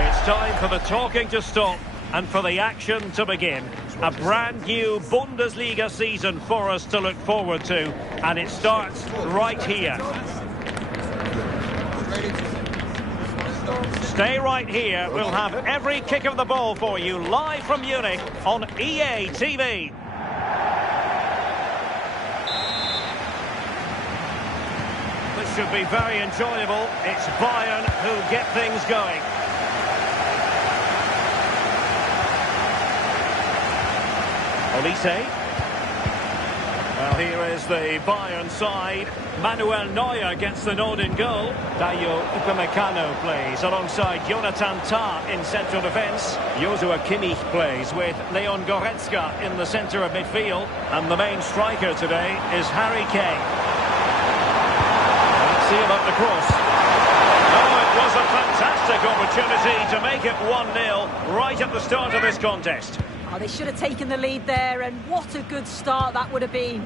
It's time for the talking to stop and for the action to begin. A brand new Bundesliga season for us to look forward to, and it starts right here. Stay right here. We'll have every kick of the ball for you live from Munich on EA TV. This should be very enjoyable. It's Bayern who get things going. Olise. Well, here is the Bayern side. Manuel Neuer gets the nod in goal. Dayo Upamecano plays alongside Jonathan Tah in central defence. Joshua Kimmich plays with Leon Goretzka in the centre of midfield. And the main striker today is Harry Kane. Let's see about the cross. Oh, it was a fantastic opportunity to make it 1-0 right at the start of this contest. Oh, they should have taken the lead there, and what a good start that would have been.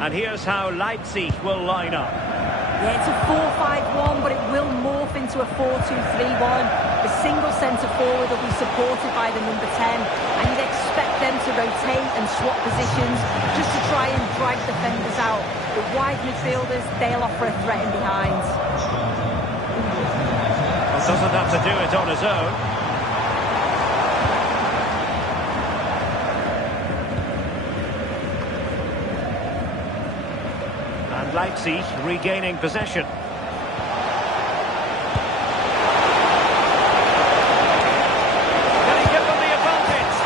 And here's how Leipzig will line up. Yeah, it's a 4-5-1, but it will morph into a 4-2-3-1. The single centre-forward will be supported by the number 10, and you'd expect them to rotate and swap positions just to try and drag defenders out. The wide midfielders, they'll offer a threat in behind. Well, doesn't have to do it on his own. Leipzig regaining possession. Can he give them the advantage?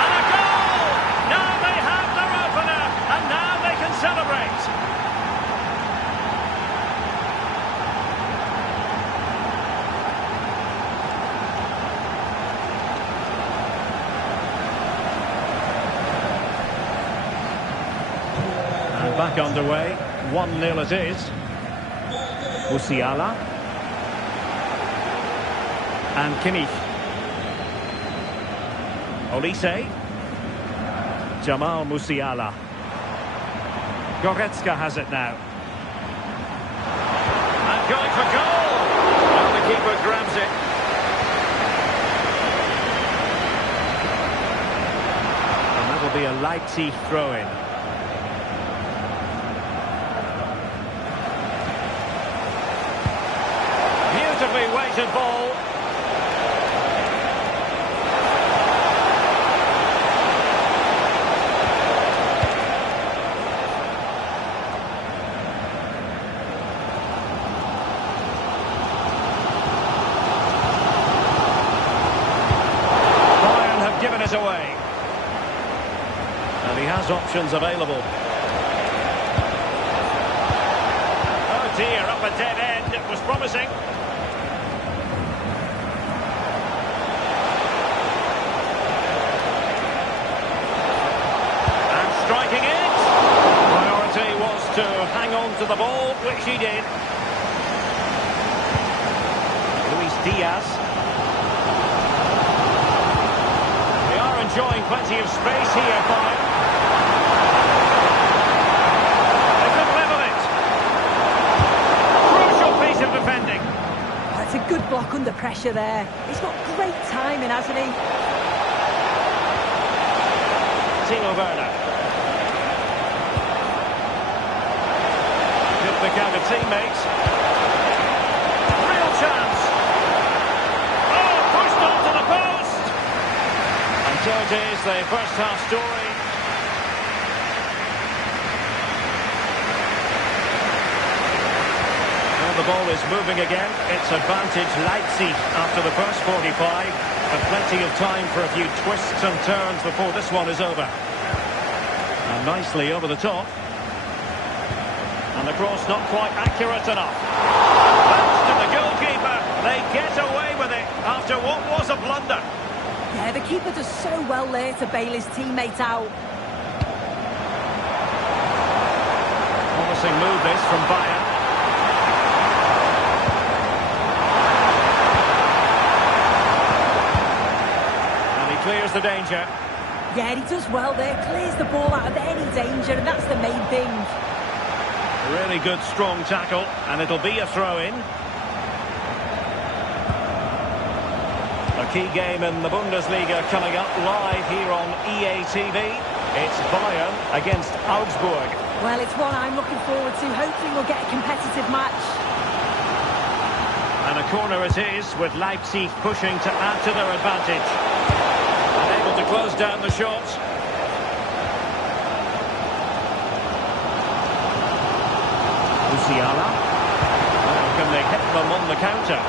And a goal! Now they have their opener, and now they can celebrate. And back underway. 1-0 it is. Musiala. And Kimmich. Olise. Jamal Musiala. Goretzka has it now. And going for goal! Well, the keeper grabs it. And that'll be a Leipzig throw-in. Beautifully weighted ball. Bayern have given it away. And he has options available. Oh dear, up a dead end. It was promising. Striking it. Priority was to hang on to the ball, which he did. Luis Diaz. They are enjoying plenty of space here, Bayern. They could level it. Crucial piece of defending. That's a good block under pressure there. He's got great timing, hasn't he? Timo Werner. The counter teammates. Real chance. Oh, pushed onto the post. And so it is, the first half story. And the ball is moving again. It's advantage Leipzig after the first 45. And plenty of time for a few twists and turns before this one is over. And nicely over the top. And the cross not quite accurate enough. Thanks to the goalkeeper, they get away with it after what was a blunder. Yeah, the keeper does so well there to bail his teammate out. Promising move this from Bayern. And he clears the danger. Yeah, he does well there, clears the ball out of any danger, and that's the main thing. Really good, strong tackle, and it'll be a throw-in. marquee game in the Bundesliga coming up live here on EA TV. It's Bayern against Augsburg. Well, it's one I'm looking forward to. Hopefully we'll get a competitive match. And a corner it is, with Leipzig pushing to add to their advantage. Unable to close down the shot. Musiala. Oh, can they hit them on the counter?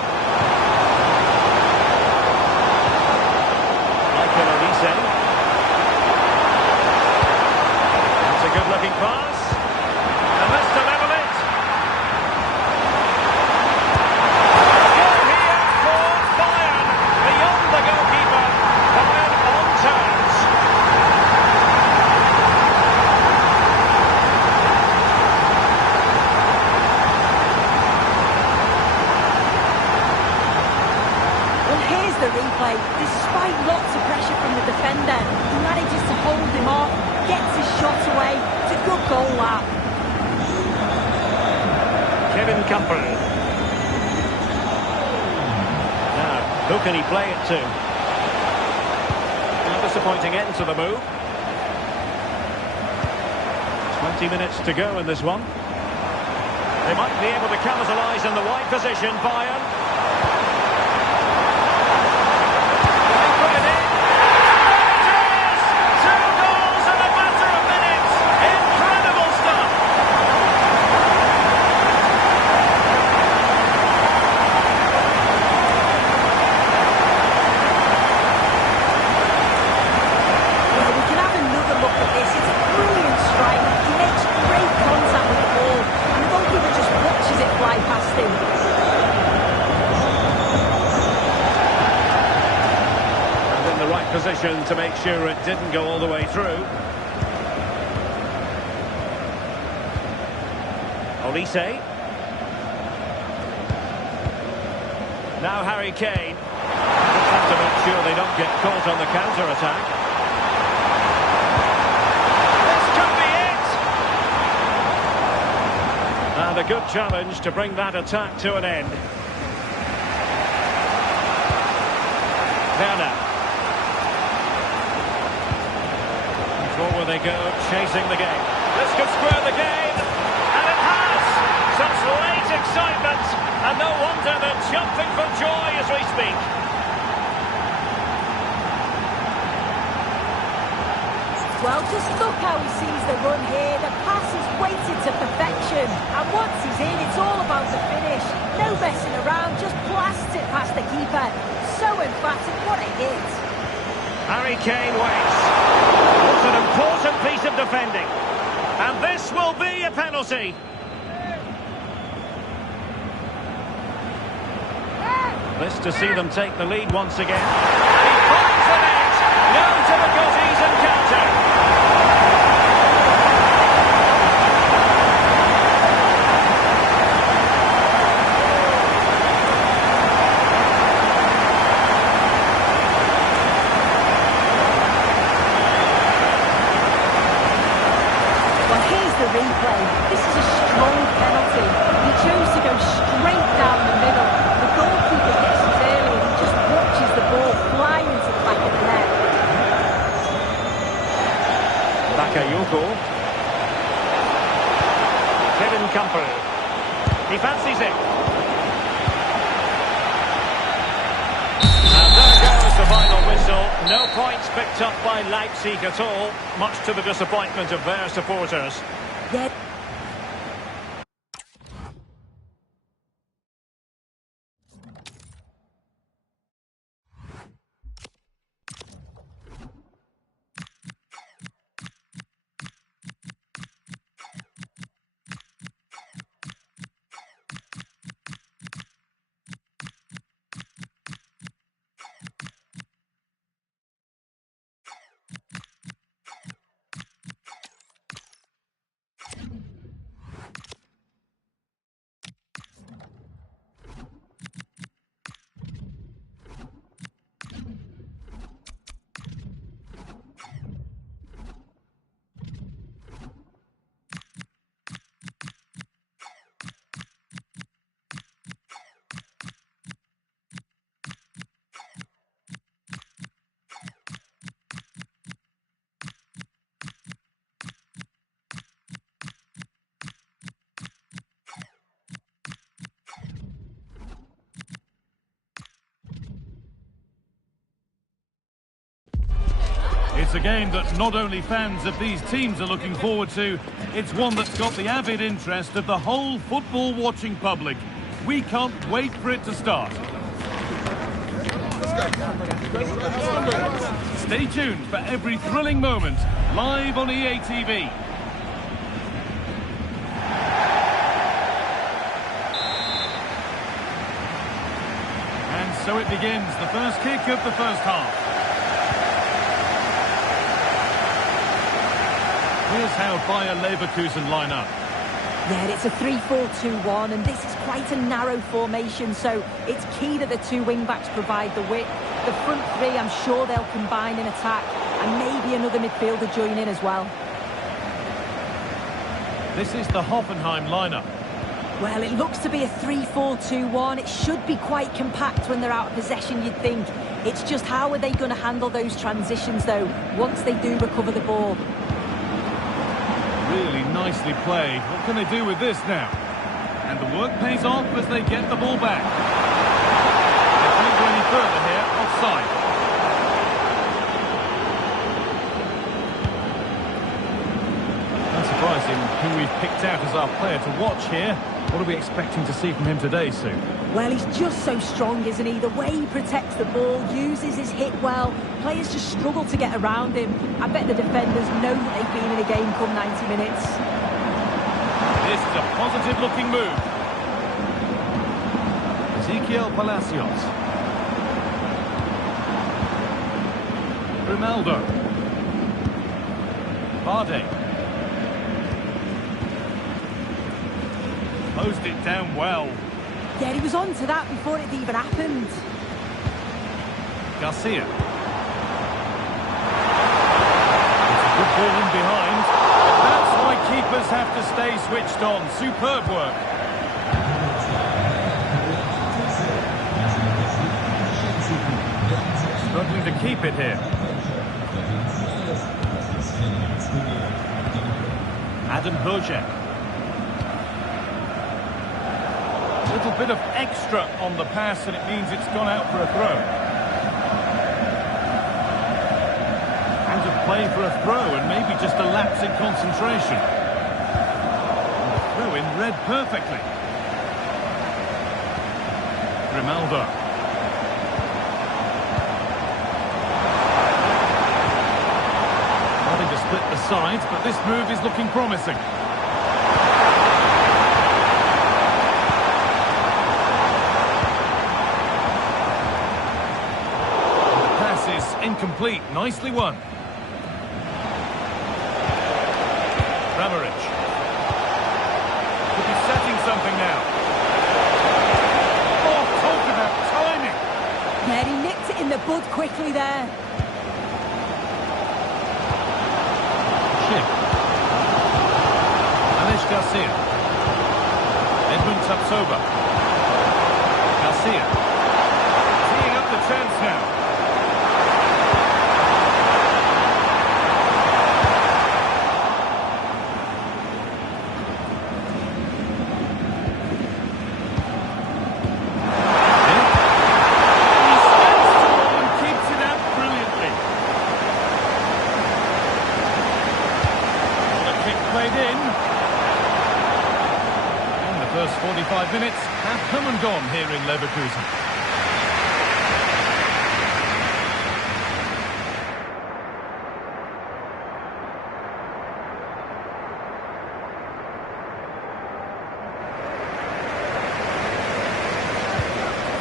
That's a good-looking pass. And that's to level it. Goal here for Bayern. Beyond the goalkeeper. Bayern on terms. Well, here's the replay. Despite lots of pressure from the defender, he manages to hold him off, gets his shot away. It's a good goal, that. Kevin Campbell. Now, who can he play it to? A disappointing end to the move. 20 minutes to go in this one. They might be able to capitalise in the wide position, Bayern. Position to make sure it didn't go all the way through. Olise. Now Harry Kane. Just have to make sure they don't get caught on the counter-attack. This could be it! And a good challenge to bring that attack to an end. Werner. Forward they go, chasing the game. This could square the game, and it has! Such late excitement, and no wonder they're jumping for joy as we speak. Well, just look how he sees the run here. The pass is weighted to perfection, and once he's in, it's all about the finish. No messing around, just blasts it past the keeper. So emphatic, what a hit. Harry Kane waits. What an important piece of defending. And this will be a penalty. This to see them take the lead once again. And he finds the net. No difficulties and counter. Replay. This is a strong penalty. He chose to go straight down the middle. The goalkeeper gets it early and he just watches the ball fly into the back of the net. Bakayoko. Kevin Campbell. He fancies it. And there goes the final whistle. No points picked up by Leipzig at all, much to the disappointment of their supporters. Yeah. It's a game that not only fans of these teams are looking forward to, it's one that's got the avid interest of the whole football-watching public. We can't wait for it to start. Stay tuned for every thrilling moment, live on EA TV. And so it begins, the first kick of the first half. Here's how Bayer Leverkusen line up. Yeah, it's a 3-4-2-1, and this is quite a narrow formation, so it's key that the two wing-backs provide the width. The front three, I'm sure they'll combine in attack, and maybe another midfielder join in as well. This is the Hoffenheim lineup. Well, it looks to be a 3-4-2-1. It should be quite compact when they're out of possession, you'd think. It's just how are they going to handle those transitions, though, once they do recover the ball? Really nicely played. What can they do with this now? And the work pays off as they get the ball back. They can't go any further here. Offside. Unsurprising who we've picked out as our player to watch here. What are we expecting to see from him today, Sue? Well, he's just so strong, isn't he? The way he protects the ball, uses his hit well. Players just struggle to get around him. I bet the defenders know that they've been in a game come 90 minutes. This is a positive-looking move. Ezequiel Palacios. Ronaldo. Vardy. Closed it down well. Yeah, he was on to that before it even happened. Garcia. It's a good ball in behind. But that's why keepers have to stay switched on. Superb work. Struggling to keep it here. Adam Bojek. A little bit of extra on the pass, and it means it's gone out for a throw. Out of play for a throw, and maybe just a lapse in concentration. And the throw-in read perfectly. Ronaldo. Having to split the sides, but this move is looking promising. Incomplete. Nicely won. Kramaric. Could be setting something now. Oh, talk about timing. Yeah, he nicked it in the bud quickly there. Ship. Alex Garcia. Edmund Tapsoba. Garcia. Teeing up the chance now. First 45 minutes have come and gone here in Leverkusen.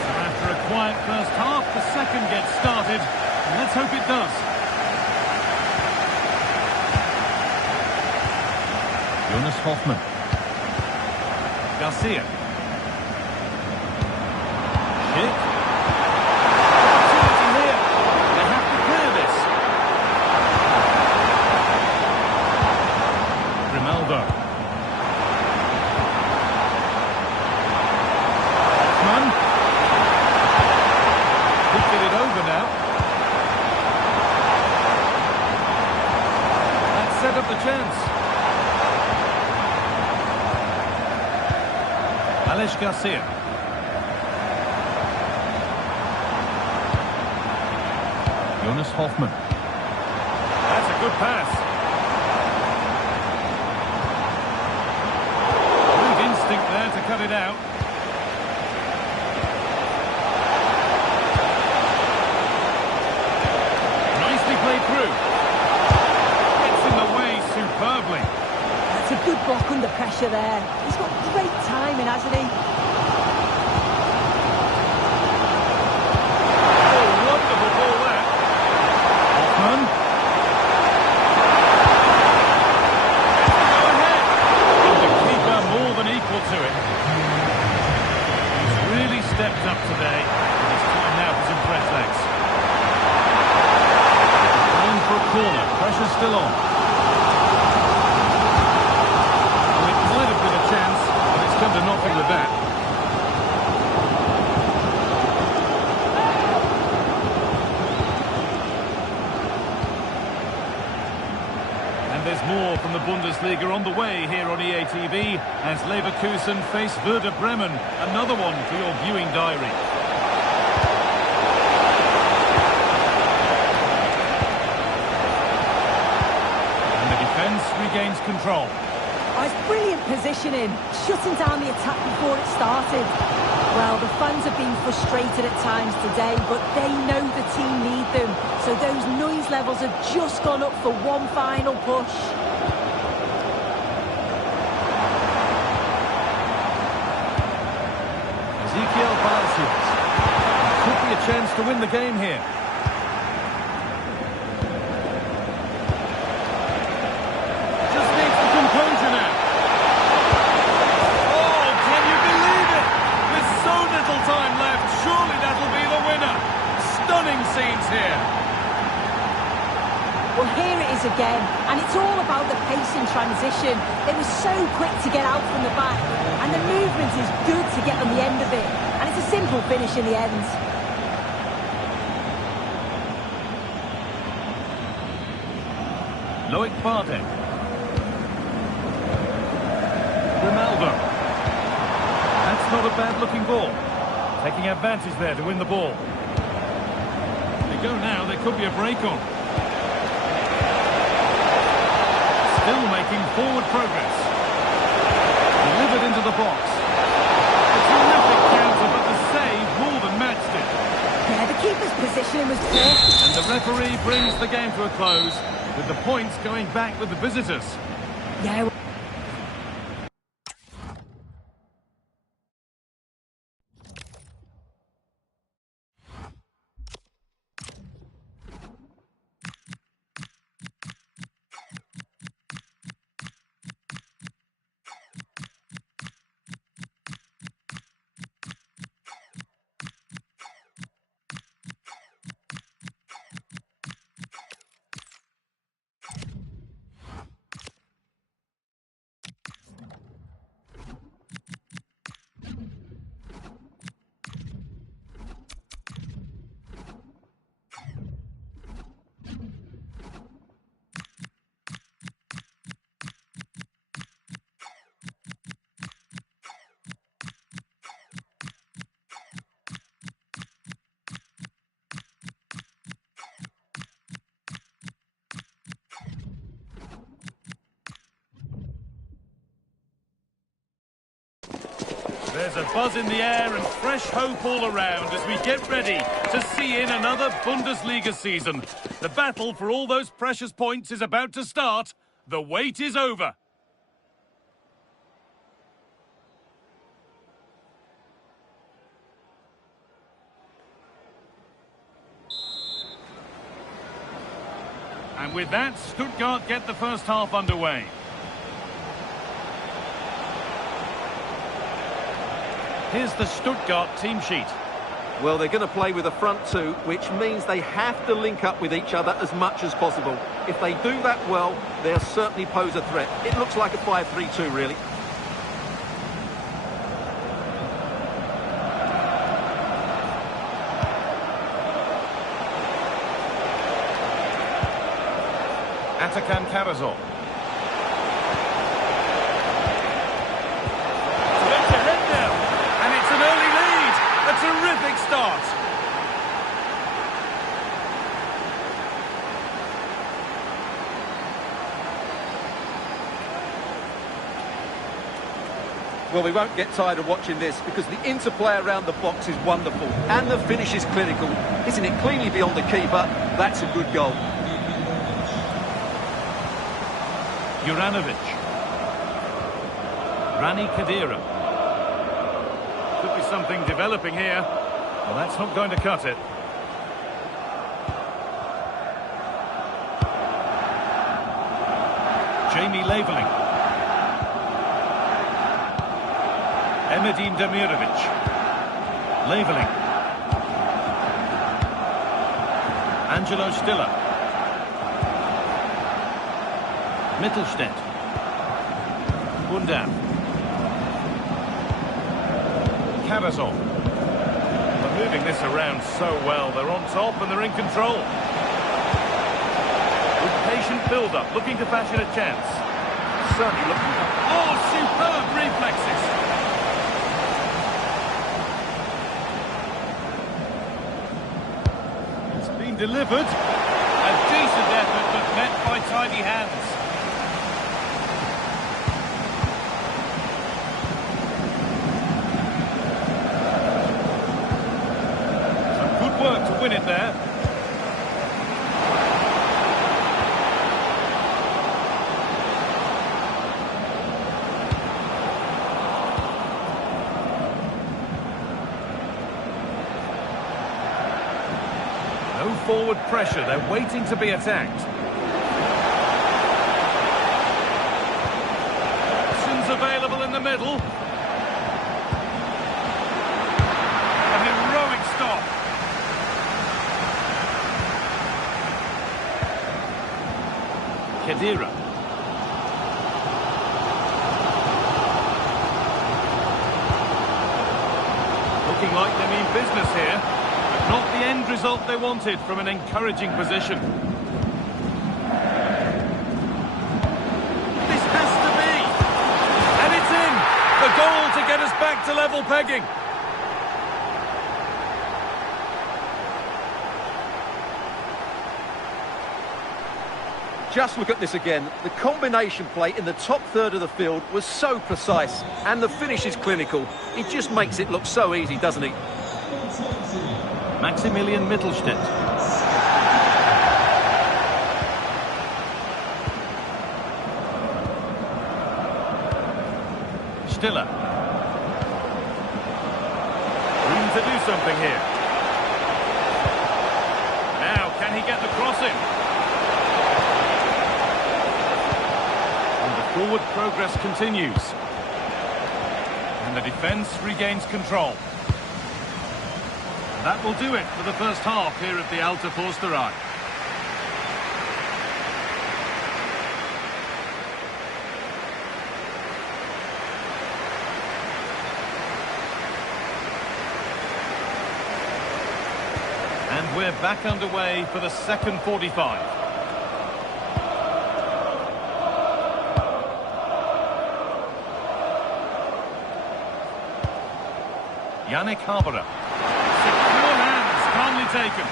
So after a quiet first half, the second gets started, and let's hope it does. Jonas Hoffmann. Garcia. Hit. Opportunity here. They have to clear this. Ronaldo. Hoffmann. Could get it over now. That set up the chance. Alex Garcia. Jonas Hoffmann. good pass. Good instinct there to cut it out. Nicely played through. Gets in the way superbly. That's a good block under pressure there. He's got great timing, hasn't he? Oh, wonderful ball there. Hoffman. Go ahead. And the keeper more than equal to it. He's really stepped up today. And it's time now for some fresh legs. Going for a corner. Pressure's still on. Well, it might have been a chance, but it's come to nothing with that. And there's more from the Bundesliga on the way here on EA TV as Leverkusen face Werder Bremen. Another one for your viewing diary. And the defence regains control. Oh, it's brilliant positioning, shutting down the attack before it started. Well, the fans have been frustrated at times today, but they know the team need them. So those noise levels have just gone up for one final push. Ezekiel Palacios. Could be a chance to win the game here. Just needs the composure now. Oh, can you believe it? With so little time left, surely that'll be the winner. Stunning scenes here. Well, here it is again, and it's all about the pace in transition. They were so quick to get out from the back, and the movement is good to get on the end of it. And it's a simple finish in the end. Loic Bardet. Ronaldo. That's not a bad-looking ball. Taking advantage there to win the ball. They go now, there could be a break on. Still making forward progress. Delivered into the box. A terrific counter, but the save more than matched it. Yeah, the keeper's positioning was perfect. And the referee brings the game to a close, with the points going back with the visitors. Yeah. There's a buzz in the air and fresh hope all around as we get ready to see in another Bundesliga season. The battle for all those precious points is about to start. The wait is over. And with that, Stuttgart get the first half underway. Here's the Stuttgart team sheet. Well, they're going to play with a front two, which means they have to link up with each other as much as possible. If they do that well, they'll certainly pose a threat. It looks like a 5-3-2, really. Atakan Karazor. Terrific start. Well, we won't get tired of watching this because the interplay around the box is wonderful and the finish is clinical. Hitting it cleanly beyond the keeper, that's a good goal. Juranovic. Rani Khedira. Could be something developing here. Well, that's not going to cut it. Jamie Leveling. Emedin Demirovic. Leveling. Angelo Stiller. Mittelstädt. Bundam. Kavazov. They're moving this around so well. They're on top and they're in control. With patient build-up, looking to fashion a chance. Certainly looking... Oh, superb reflexes! It's been delivered. A decent effort, but met by tidy hands. Some good work to win it there. No forward pressure, they're waiting to be attacked. Options available in the middle. A heroic stop. Khedira. Looking like they mean business here. Not the end result they wanted from an encouraging position. This has to be! And it's in! The goal to get us back to level pegging. Just look at this again. The combination play in the top third of the field was so precise, and the finish is clinical. It just makes it look so easy, doesn't it? Maximilian Mittelstädt. Stiller. Room to do something here. Now, can he get the crossing? And the forward progress continues. And the defence regains control. That will do it for the first half here at the Alta Forsterei. And we're back underway for the second 45. Yannick Haberer. Calmly taken.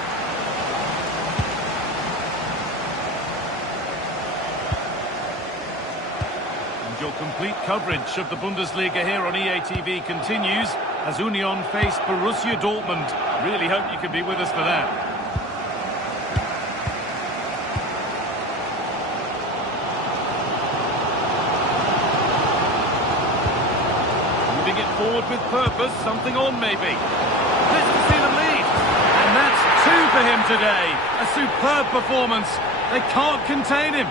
And your complete coverage of the Bundesliga here on EA TV continues as Union face Borussia Dortmund. Really hope you can be with us for that. Moving it forward with purpose, something on maybe. Let's see them lead. And that's two for him today. A superb performance. They can't contain him.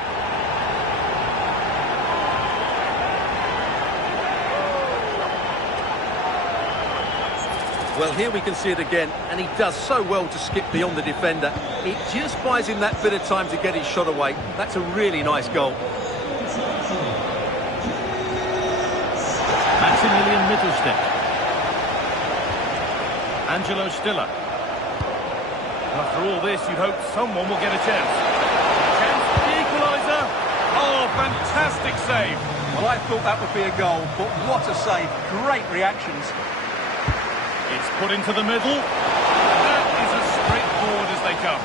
Well, here we can see it again, and he does so well to skip beyond the defender. It just buys him that bit of time to get his shot away. That's a really nice goal. Maximilian Mittelstädt. Angelo Stiller. After all this, you'd hope someone will get a chance. Chance for the equaliser. Oh, fantastic save. Well, I thought that would be a goal, but what a save. Great reactions. It's put into the middle. That is as straightforward as they come.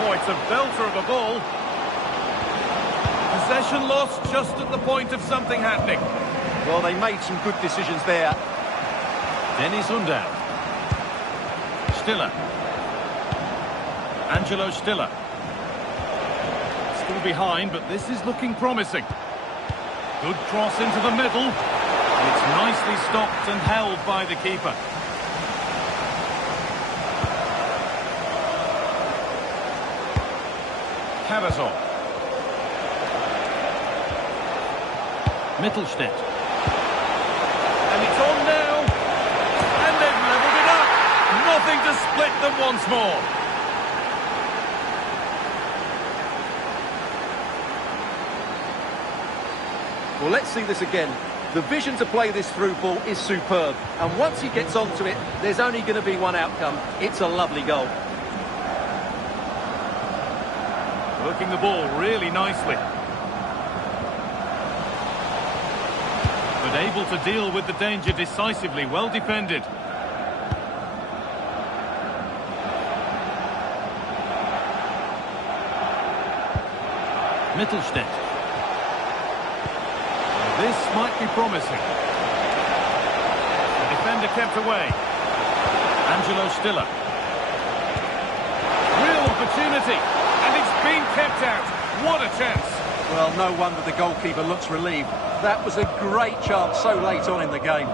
Oh, it's a belter of a ball. Possession lost just at the point of something happening. Well, they made some good decisions there. Dennis Undav. Stiller. Angelo Stiller. Still behind, but this is looking promising. Good cross into the middle. It's nicely stopped and held by the keeper. Cavazov. Mittelstädt. And it's on now. And they've levelled it up. Nothing to split them once more. Well, let's see this again. The vision to play this through ball is superb. And once he gets onto it, there's only going to be one outcome. It's a lovely goal. Working the ball really nicely. But able to deal with the danger decisively, well defended. Mittelstädt. This might be promising. The defender kept away. Angelo Stiller. Real opportunity. And it's been kept out. What a chance. Well, no wonder the goalkeeper looks relieved. That was a great chance so late on in the game.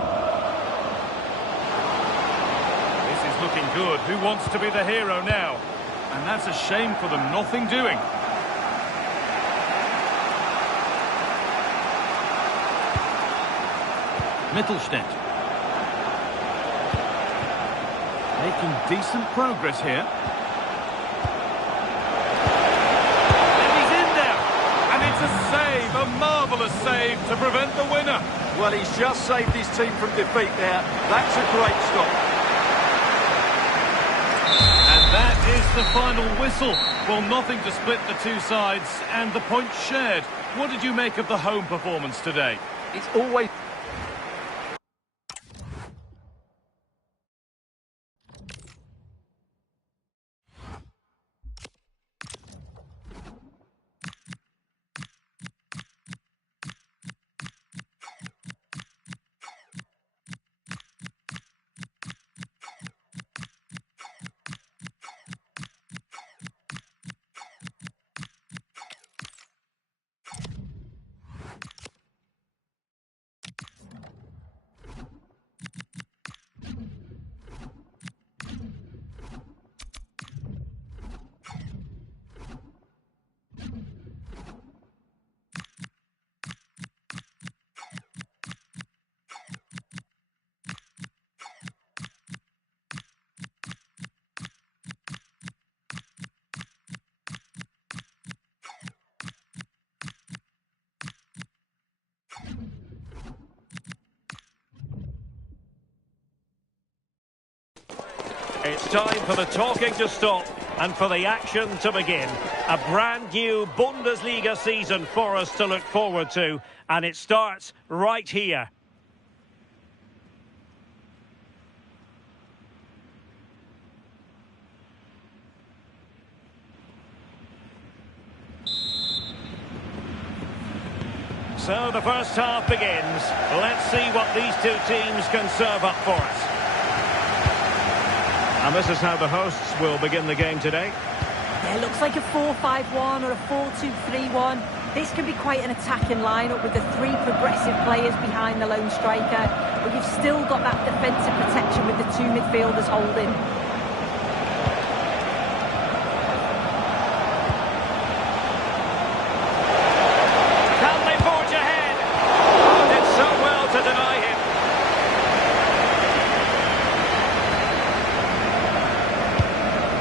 This is looking good. Who wants to be the hero now? And that's a shame for them. Nothing doing. Mittelstädt. Making decent progress here. And he's in there. And it's a save, a marvellous save to prevent the winner. Well, he's just saved his team from defeat there. That's a great stop. And that is the final whistle. Well, nothing to split the two sides and the points shared. What did you make of the home performance today? It's always... It's time for the talking to stop and for the action to begin. A brand new Bundesliga season for us to look forward to, and it starts right here. So the first half begins. Let's see what these two teams can serve up for us. And this is how the hosts will begin the game today. Yeah, it looks like a 4-5-1 or a 4-2-3-1. This can be quite an attacking lineup with the three progressive players behind the lone striker. But you've still got that defensive protection with the two midfielders holding. Can they forge ahead? Oh, did so well to deny him.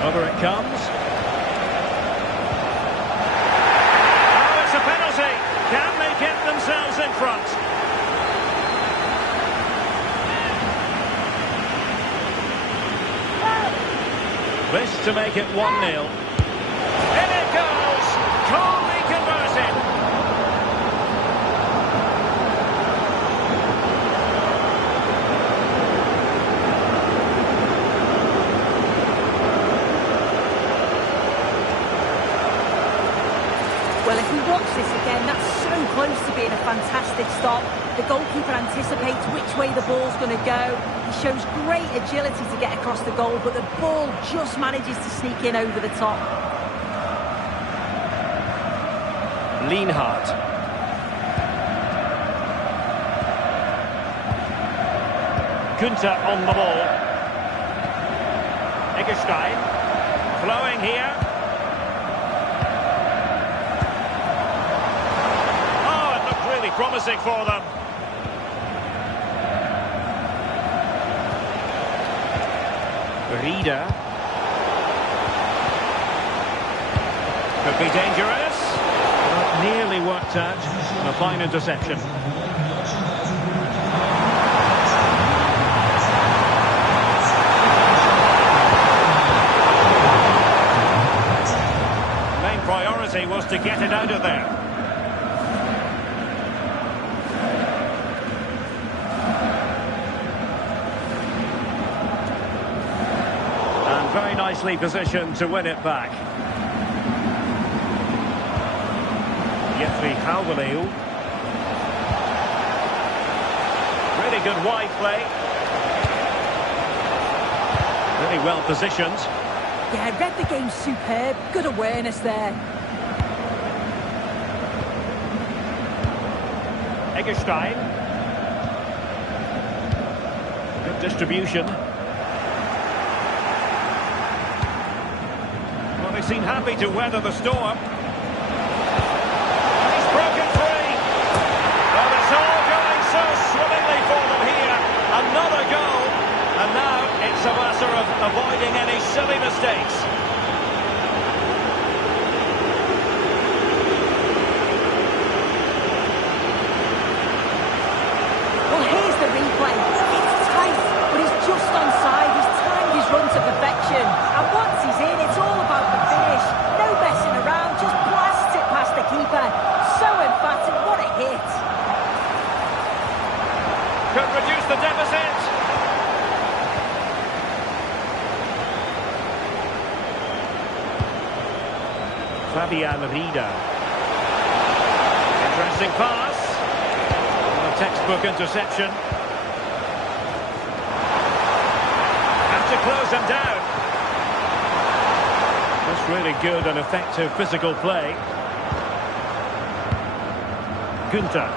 Over it comes. Oh, it's a penalty. Can they get themselves in front? This to make it 1-0. In it goes. Calmly converted. fantastic stop. The goalkeeper anticipates which way the ball's going to go. He shows great agility to get across the goal, but the ball just manages to sneak in over the top. Lienhardt. Günther on the ball. Eggestein. Flowing here. Oh, it looked really promising for them. Rieder. Could be dangerous. But nearly worked out. And a fine interception. Main priority was to get it out of there. Very nicely positioned to win it back. Jeffrey Hauveleu. Really good wide play. Really well positioned. Yeah, read the game superb. Good awareness there. Eggestein. Good distribution. They seem happy to weather the storm. He's broken free. Well, it's all going so swimmingly for them here. Another goal. And now it's a matter of avoiding any silly mistakes. Well, here's the replay. It's tight, but he's just onside. He's timed his run to perfection. And once he's in, it's all about the finish. No messing around, just blasts it past the keeper. So emphatic, what a hit. Could reduce the deficit. Fabian Rieder. Interesting pass. A textbook interception. Have to close him down. That's really good and effective physical play. Günther.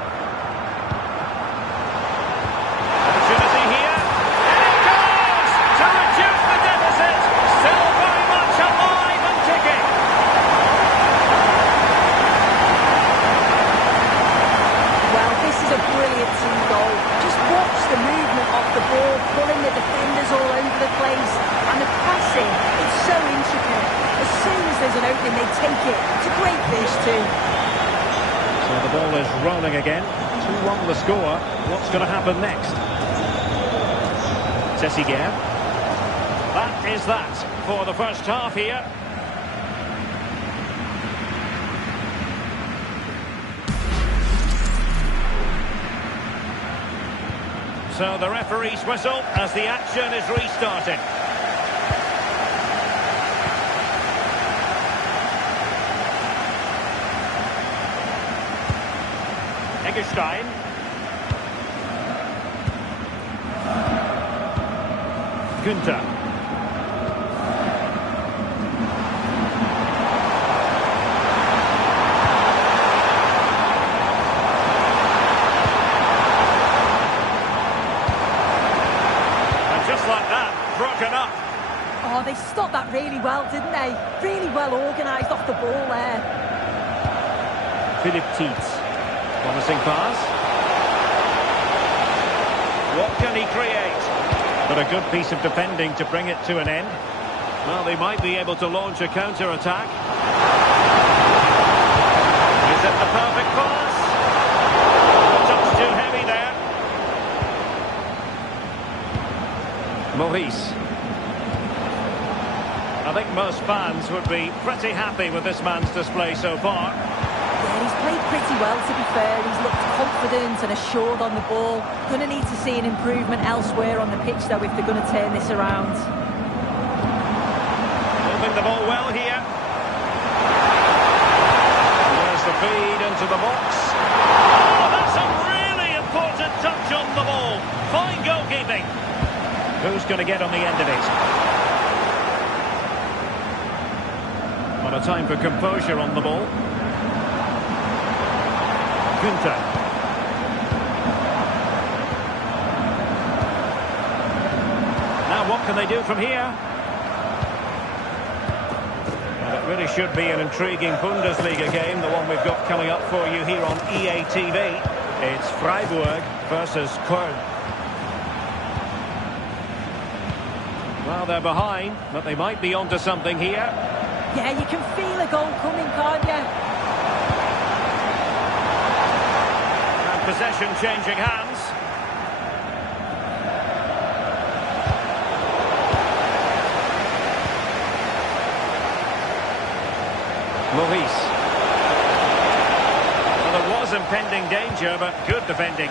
Opportunity here. And it goes! To reduce the deficit. Still very much alive and kicking. Well, this is a brilliant team goal. Just watch the movement of the ball, pulling the defenders all over the place. And the passing, it's so intricate. As soon as there's an opening, they take it. It's a great finish too. So the ball is rolling again. 2-1 the score. What's going to happen next? Tessiger. That is that for the first half here. So the referee's whistle as the action is restarting. Eggestein. Günther. And just like that, broken up. Oh, they stopped that really well, didn't they? Really well organised off the ball there. Philip Tietz. Promising pass. What can he create? But a good piece of defending to bring it to an end. Well, they might be able to launch a counter-attack. Is it the perfect pass? A touch too heavy there. Maurice. I think most fans would be pretty happy with this man's display so far. Yeah, he's played pretty well, to be fair. He's looked confident and assured on the ball. Going to need to see an improvement elsewhere on the pitch, though, if they're going to turn this around. Moving the ball well here. There's the feed into the box. Oh, that's a Who's going to get on the end of it? What a time for composure on the ball. Günther. Now what can they do from here? Well, it really should be an intriguing Bundesliga game, the one we've got coming up for you here on EA TV. It's Freiburg versus Köln. Well, they're behind, but they might be onto something here. Yeah, you can feel a goal coming, can't you? And possession changing hands. Maurice. Well, there was impending danger, but good defending.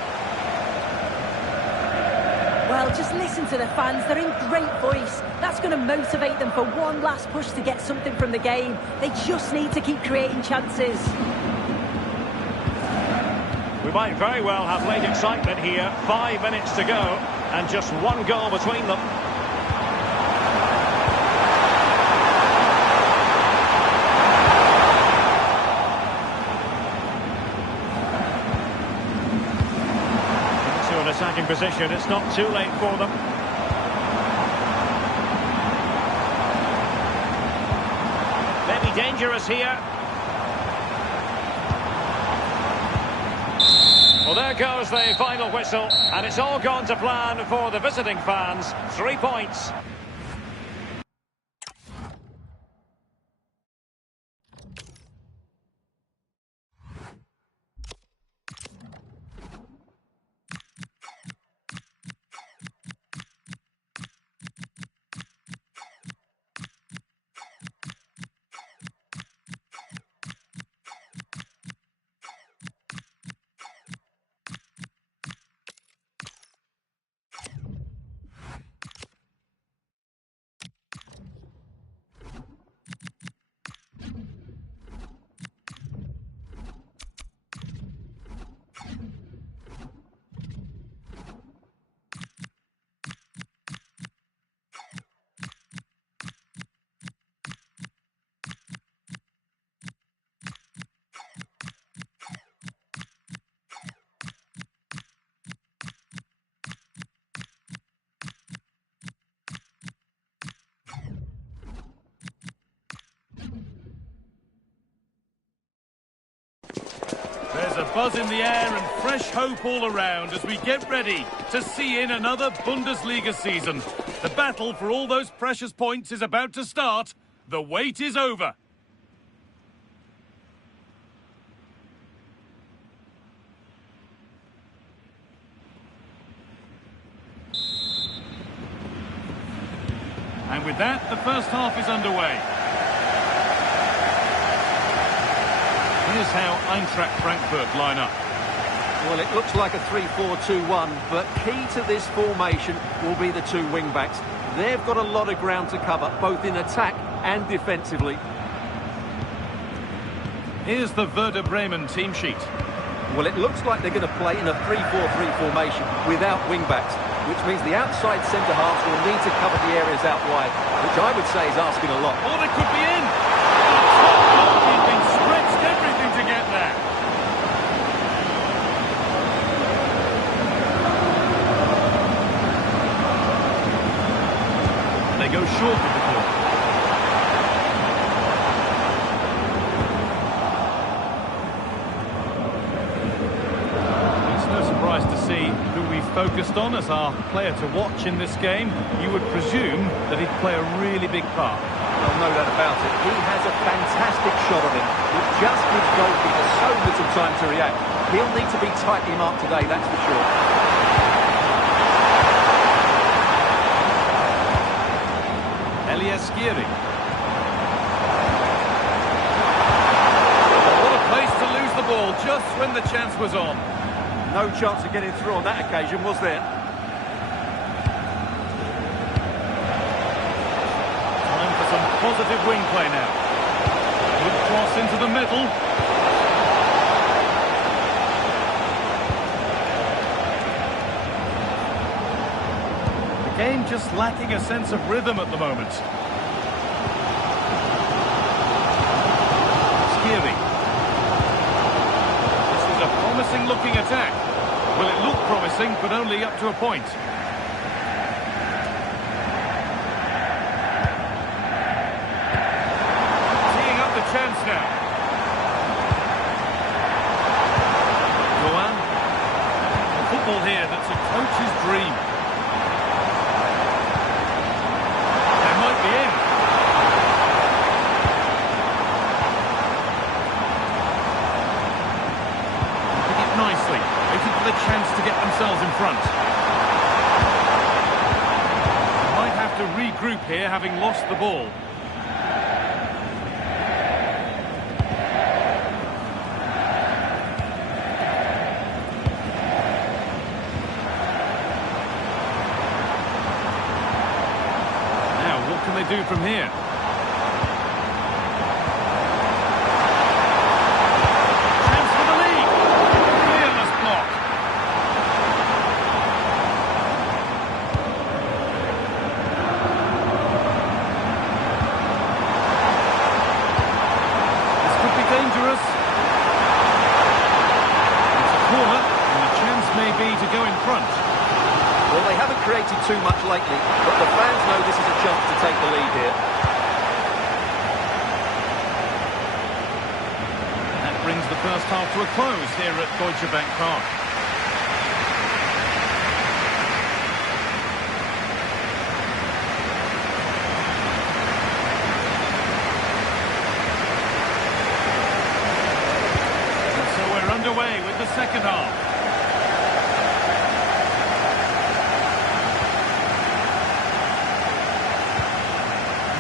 Well, just listen to the fans. They're in great voice. That's going to motivate them for one last push to get something from the game. They just need to keep creating chances. We might very well have late excitement here. 5 minutes to go, and just one goal between them. Attacking position, it's not too late for them. Maybe dangerous here. Well, there goes the final whistle, and it's all gone to plan for the visiting fans. 3 points. There's a buzz in the air and fresh hope all around as we get ready to see in another Bundesliga season. The battle for all those precious points is about to start. The wait is over. And with that, the first half is underway. Here's how Eintracht Frankfurt line up. Well, it looks like a 3-4-2-1, but key to this formation will be the two wing-backs. They've got a lot of ground to cover, both in attack and defensively. Here's the Werder Bremen team sheet. Well, it looks like they're going to play in a 3-4-3 formation without wing-backs, which means the outside centre-halves will need to cover the areas out wide, which I would say is asking a lot. Oh, they could be in! Top goalkeeping stretched everything to get there. And they go short with the ball. It's no surprise to see who we've focused on as our player to watch in this game. You would presume that he'd play a really big part. Well, no doubt about it. He has a fantastic shot on him. It just gives goalkeepers so little time to react. He'll need to be tightly marked today, that's for sure. Elias Giri. What a place to lose the ball just when the chance was on. No chance of getting through on that occasion, was there? Time for some positive wing play now. Good cross into the middle. The game just lacking a sense of rhythm at the moment. Skiri. This was a promising looking attack. Well, it looked promising, but only up to a point. Teeing up the chance now. Goan. Football here that's a coach's dream. They might be in. Did it nicely, waiting for the chance to get themselves in front. They might have to regroup here, having lost the ball. What can they do from here? Chance for the lead. Fearless block. This could be dangerous. It's a corner, and the chance may be to go in front. Well, they haven't created too much lately, but the fans know this is a chance to take the lead here. That brings the first half to a close here at Deutsche Bank Park. And so we're underway with the second half.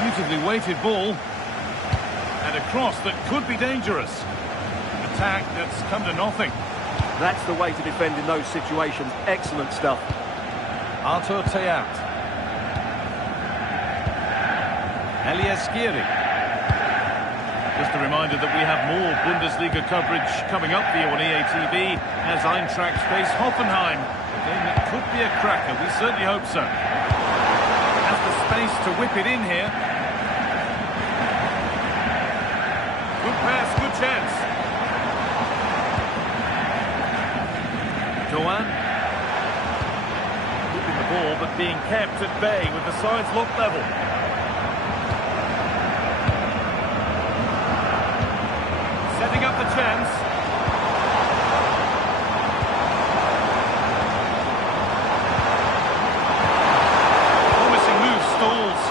Beautifully weighted ball, and a cross that could be dangerous. Attack that's come to nothing. That's the way to defend in those situations. Excellent stuff. Artur Teat. Skiri. Just a reminder that we have more Bundesliga coverage coming up for you on EA TV as Eintracht face Hoffenheim. A game that could be a cracker, we certainly hope so. Has the space to whip it in here. Good pass, good chance. Goan. Keeping the ball, but being kept at bay with the sides locked level. Setting up the chance. Promising move, stalls.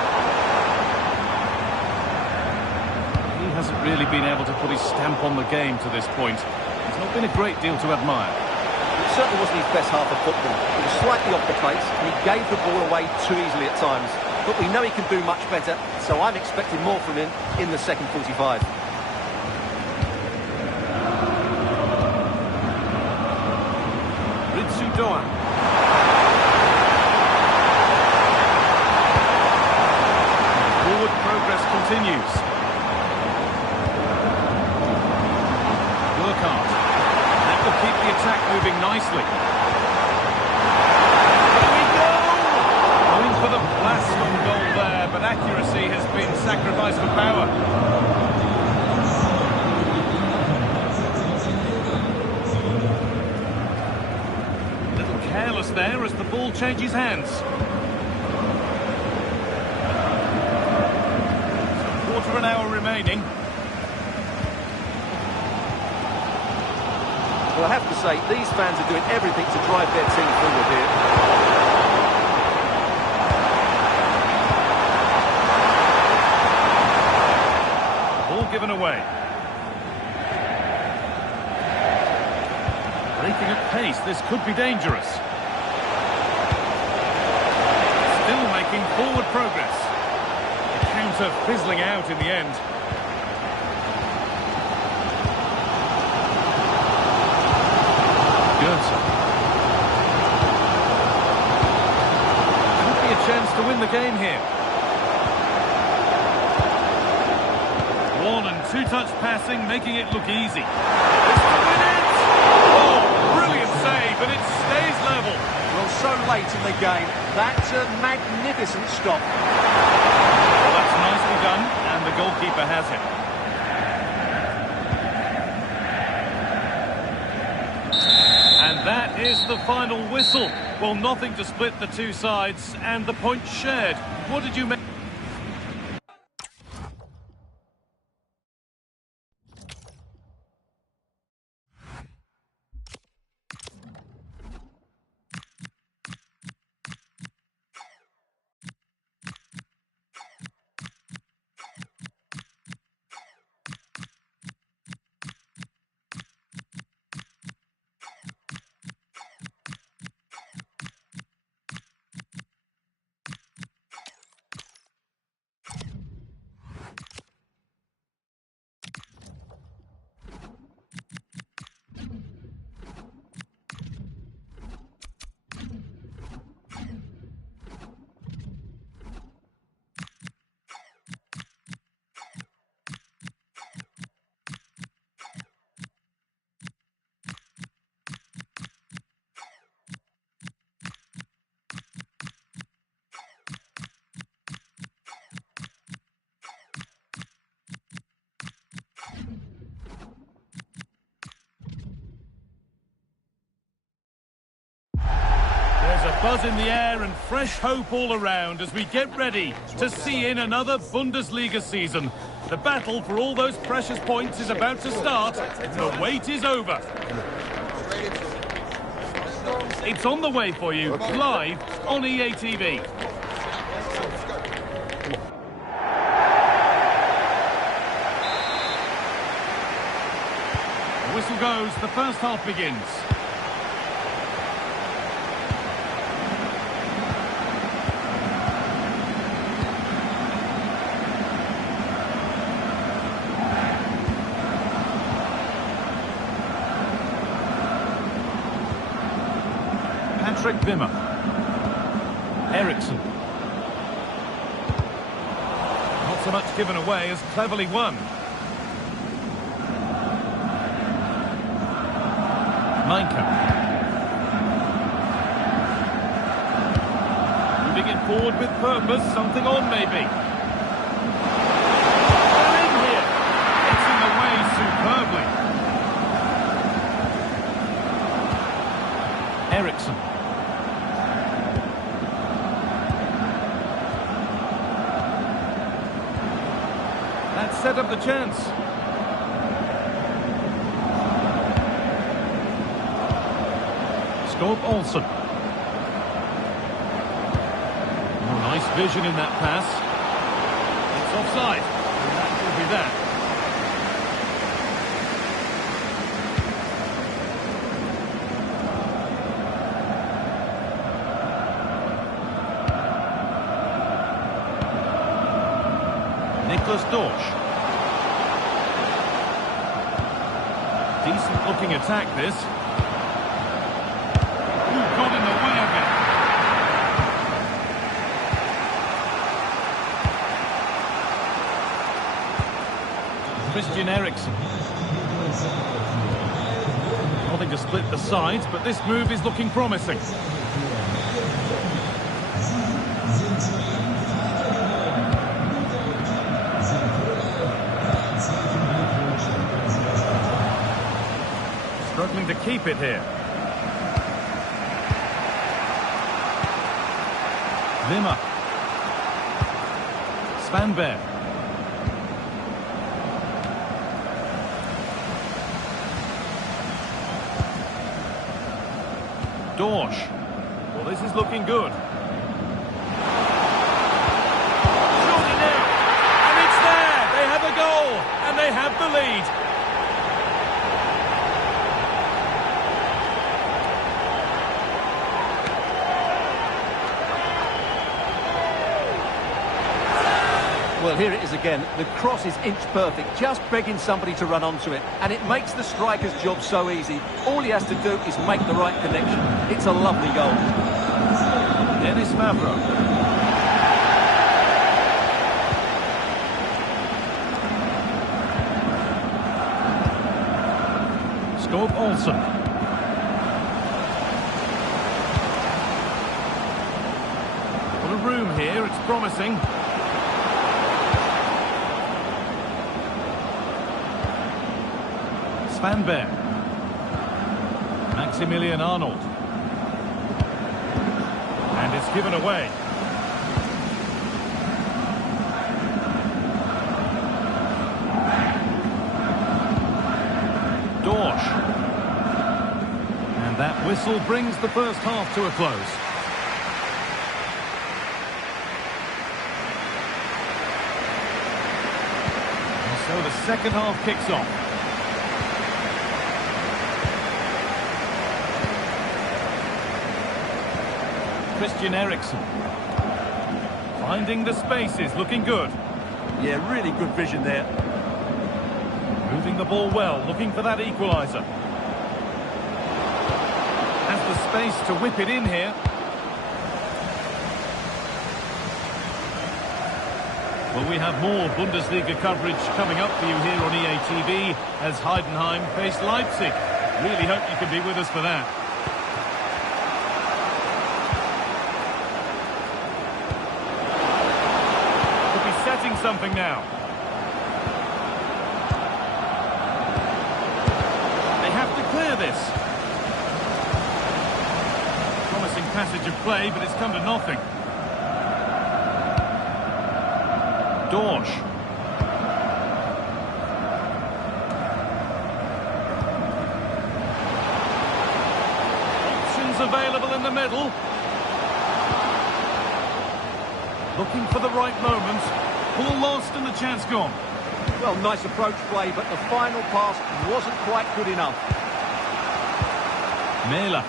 He hasn't really been able to put his stamp on the game to this point. It's not been a great deal to admire. It certainly wasn't his best half of football. He was slightly off the pace, and he gave the ball away too easily at times. But we know he can do much better, so I'm expecting more from him in the second 45. Doan. Forward progress continues. Burkhardt. That will keep the attack moving nicely. Here we go! Going for the blast on goal there, but accuracy has been sacrificed for power. Careless there as the ball changes hands. Quarter of an hour remaining. Well, I have to say, these fans are doing everything to drive their team forward here. Ball given away. Breaking at pace, this could be dangerous. Still making forward progress. The counter fizzling out in the end. Goethe. Could be a chance to win the game here. One and two-touch passing, making it look easy. This could win it! Oh, brilliant save, and it stays level. Well, so late in the game. That's a magnificent stop. Well, that's nicely done, and the goalkeeper has it. And that is the final whistle. Well, nothing to split the two sides, and the points shared. What did you make? There's a buzz in the air and fresh hope all around as we get ready to see in another Bundesliga season. The battle for all those precious points is about to start. The wait is over. It's on the way for you, live on EA TV. The whistle goes, the first half begins. Wimmer. Eriksson. Not so much given away as cleverly won. Mainka. Moving it forward with purpose, something on maybe. And in here. It's in the way superbly. Eriksson. Set up the chance. Scope Olsen. Oh, nice vision in that pass. It's offside. And that will be that. Nicholas Dorsch. Decent looking attack this. Ooh, got in the way of it. Christian Eriksson. Nothing to split the sides, but this move is looking promising. Struggling to keep it here. Wimmer. Svanberg. Dorsch. Well, this is looking good. Surely now. And it's there. They have a goal. And they have the lead. Well, here it is again. The cross is inch perfect, just begging somebody to run onto it. And it makes the striker's job so easy. All he has to do is make the right connection. It's a lovely goal. Dennis Mavro. Scope Olsen. room here, it's promising. Svanberg. Maximilian Arnold. And it's given away. Dorsch. And that whistle brings the first half to a close. And so the second half kicks off. Christian Eriksen. Finding the spaces, looking good. Yeah, really good vision there. Moving the ball well, looking for that equaliser. Has the space to whip it in here. Well, we have more Bundesliga coverage coming up for you here on EA TV as Heidenheim face Leipzig. Really hope you can be with us for that. Could be setting something now. Clear this. Promising passage of play, but it's come to nothing. Dorsch. Options available in the middle. Looking for the right moment. Ball lost and the chance gone. Well, nice approach play, but the final pass wasn't quite good enough. Mela.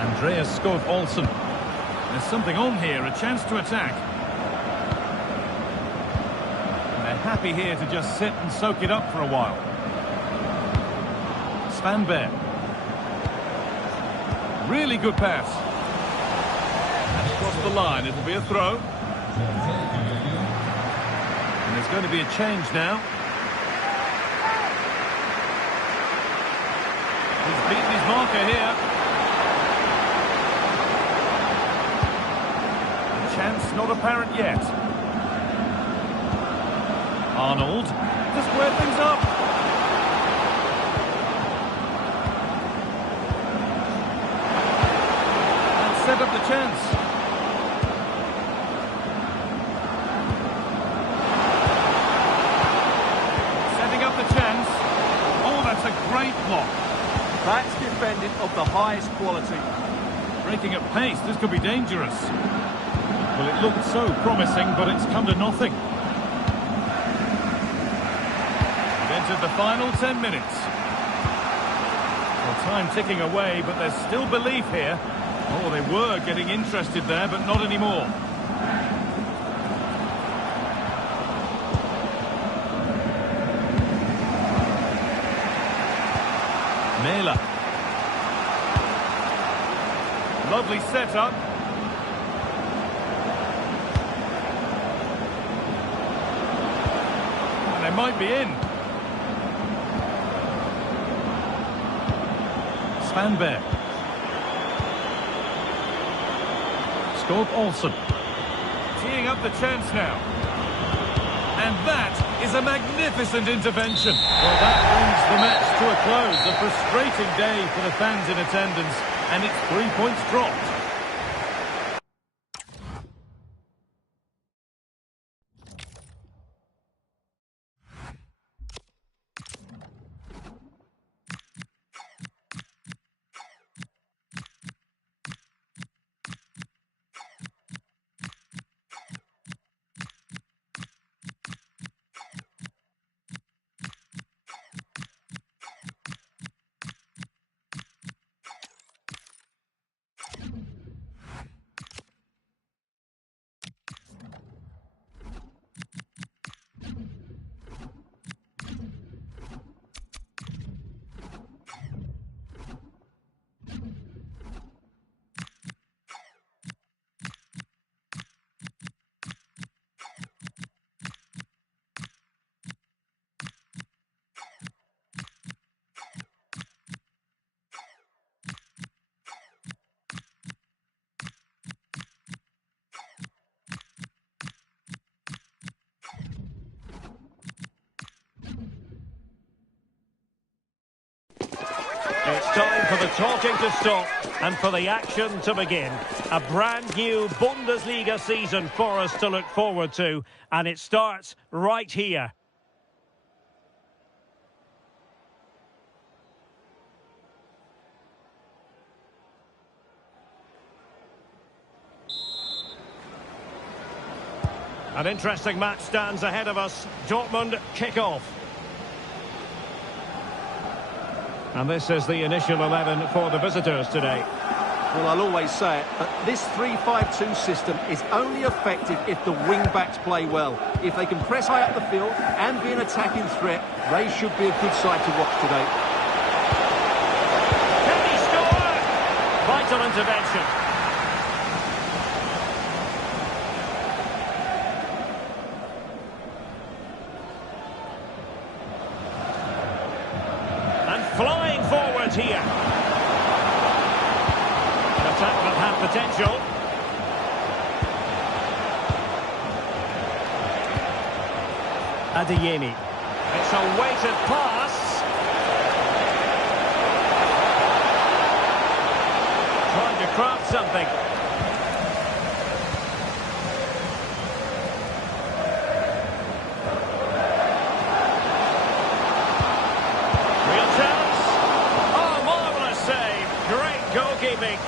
Andreas Skov Olsen. There's something on here, a chance to attack. And they're happy here to just sit and soak it up for a while. Svanberg. Really good pass. That's crossed the line, it'll be a throw. And there's going to be a change now. He's beaten his marker here. The chance not apparent yet. Arnold to square things up. And set up the chance. Setting up the chance. Oh, that's a great block. That's defending of the highest quality. Breaking at pace, this could be dangerous. Well, it looked so promising, but it's come to nothing. We've entered the final 10 minutes. Well, time ticking away, but there's still belief here. Oh, they were getting interested there, but not anymore. Mela. Lovely setup. And they might be in. Svanberg. Skov Olsen. Teeing up the chance now. And that is a magnificent intervention. Well, that brings the match to a close. A frustrating day for the fans in attendance, and it's 3 points dropped. talking to stop and for the action to begin. A brand new Bundesliga season for us to look forward to, and it starts right here. An interesting match stands ahead of us. Dortmund kick-off. And this is the initial 11 for the visitors today. Well, I'll always say it, but this 3-5-2 system is only effective if the wing-backs play well. If they can press high up the field and be an attacking threat, they should be a good side to watch today. Can he score? Vital intervention. Flying forward here. An attack that had potential. Adeyemi. It's a weighted pass. Trying to craft something. Goalkeeping.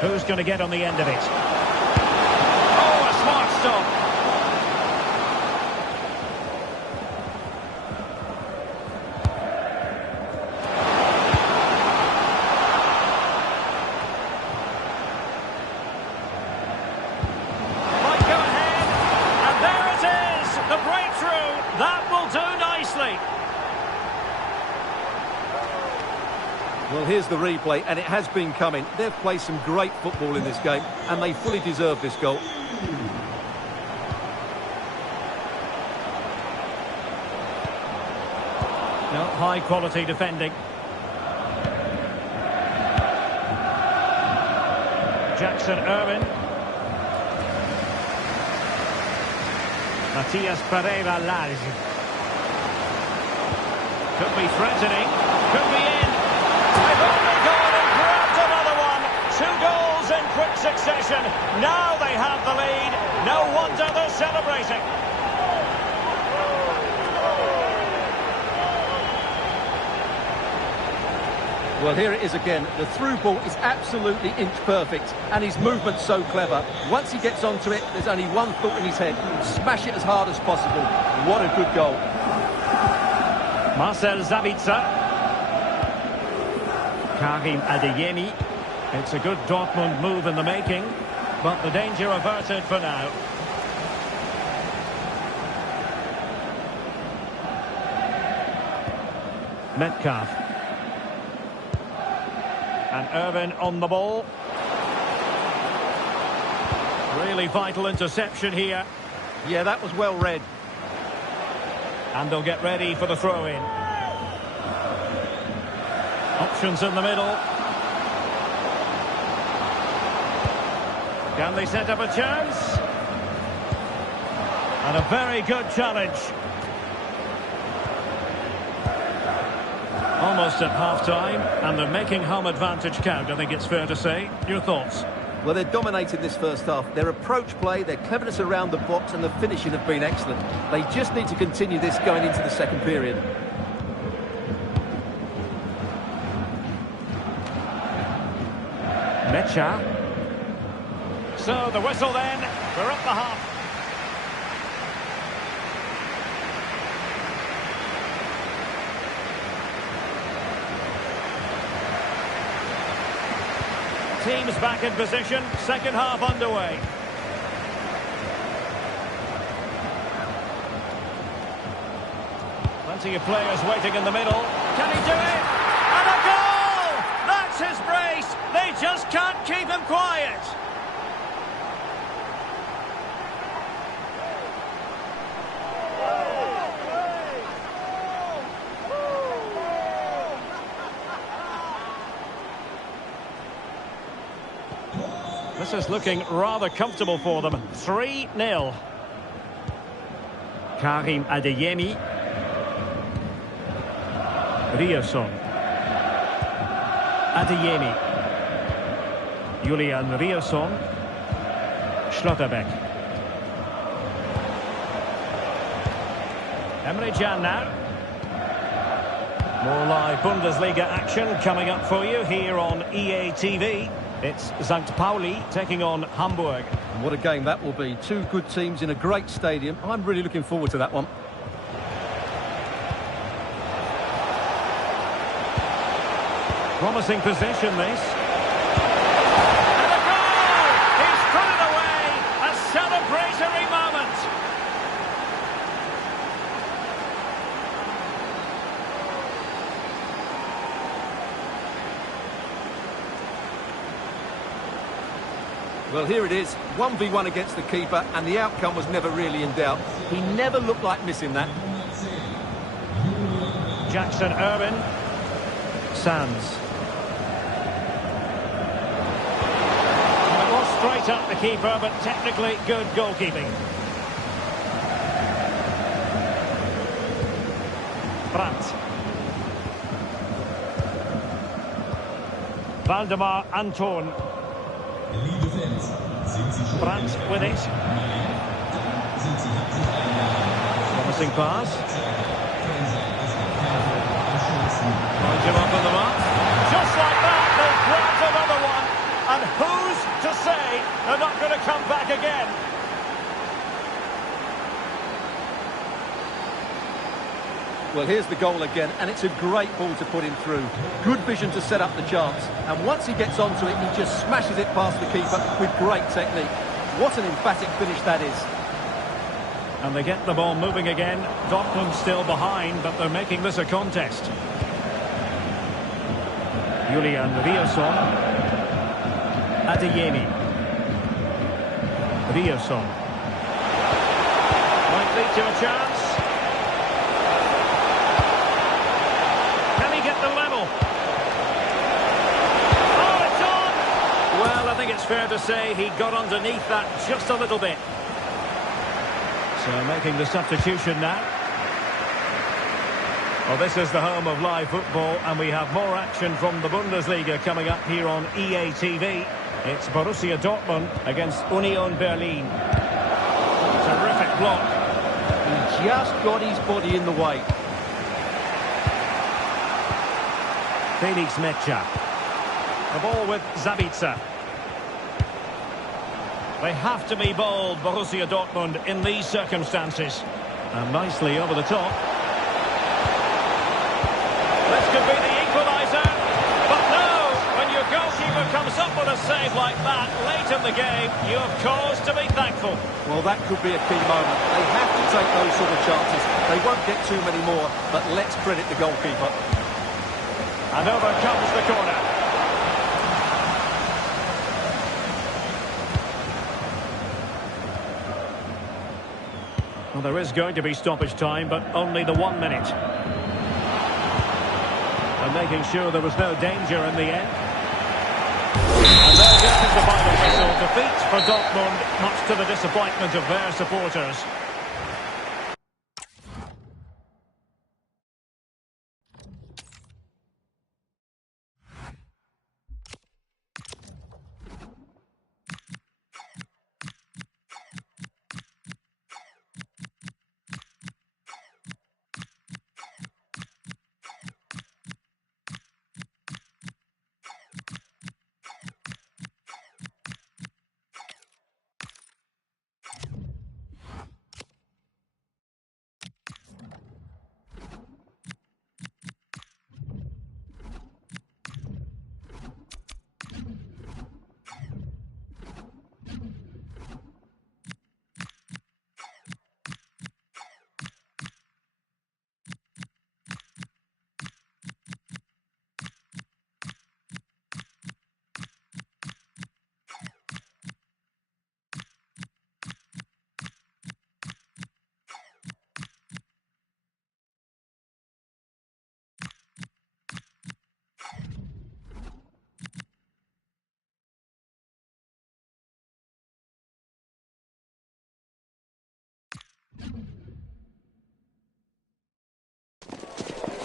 Who's going to get on the end of it? Oh, a smart stop. Might go ahead. And there it is. The breakthrough. That will do nicely. Well, here's the replay, and it has been coming. They've played some great football in this game, and they fully deserve this goal. No, high-quality defending. Jackson Irwin. Matias Pereira-Lage. Could be threatening. Could be in. They've only gone and grabbed another one. 2 goals in quick succession. Now they have the lead. No wonder they're celebrating. Well, here it is again. The through ball is absolutely inch perfect, and his movement's so clever. Once he gets onto it, there's only one thought in his head. Smash it as hard as possible. What a good goal. Marcel Sabitzer. Karim Adeyemi. It's a good Dortmund move in the making, but the danger averted for now. Metcalf. And Irvin on the ball. Really vital interception here. Yeah, that was well read. And they'll get ready for the throw-in. Options in the middle. Can they set up a chance? And a very good challenge. Almost at half-time, and they're making home advantage count, I think it's fair to say. Your thoughts? Well, they're dominating this first half. Their approach play, their cleverness around the box and the finishing have been excellent. They just need to continue this going into the second period. Mecha. So the whistle then. We're up the half. Teams back in position. Second half underway. Plenty of players waiting in the middle. Can he do it? And a goal! That's his brace. They just can't keep him quiet. This is looking rather comfortable for them. 3-0. Karim Adeyemi. Rioson. Adeyemi. Julian Rioson. Schlotterbeck. Emre Can now. More live Bundesliga action coming up for you here on EA TV. It's St. Pauli taking on Hamburg. And what a game that will be. Two good teams in a great stadium. I'm really looking forward to that one. Promising possession, this. And a goal! He's put it away! A celebratory moment! Well, here it is. 1v1 against the keeper, and the outcome was never really in doubt. He never looked like missing that. Jackson Irwin. Sands. Straight up the keeper, but technically good goalkeeping. Brandt. Valdemar Anton. Brandt with it. Promising pass. Finds him up on the mark. Just like that, they grabbed another one. And who's to say they're not going to come back again? Well, here's the goal again, and it's a great ball to put him through. Good vision to set up the chance. And once he gets onto it, he just smashes it past the keeper with great technique. What an emphatic finish that is. And they get the ball moving again. Dortmund still behind, but they're making this a contest. Julian Rioson. Adeyemi. Rioson. Might lead to a chance. Can he get the level? Oh, it's on! Well, I think it's fair to say he got underneath that just a little bit. So making the substitution now. Well, this is the home of live football, and we have more action from the Bundesliga coming up here on EA TV. It's Borussia Dortmund against Union Berlin. Terrific block. He just got his body in the way. Felix Mecha. The ball with Zabitzer. They have to be bold, Borussia Dortmund, in these circumstances. And nicely over the top. This could be the equaliser. But no, when your goalkeeper comes up with a save like that late in the game, you have cause to be thankful. Well, that could be a key moment. They have to take those sort of chances. They won't get too many more, but let's credit the goalkeeper. And over comes the corner. Well, there is going to be stoppage time, but only the 1 minute. And making sure there was no danger in the end. And there goes the final whistle. Defeat for Dortmund, much to the disappointment of their supporters.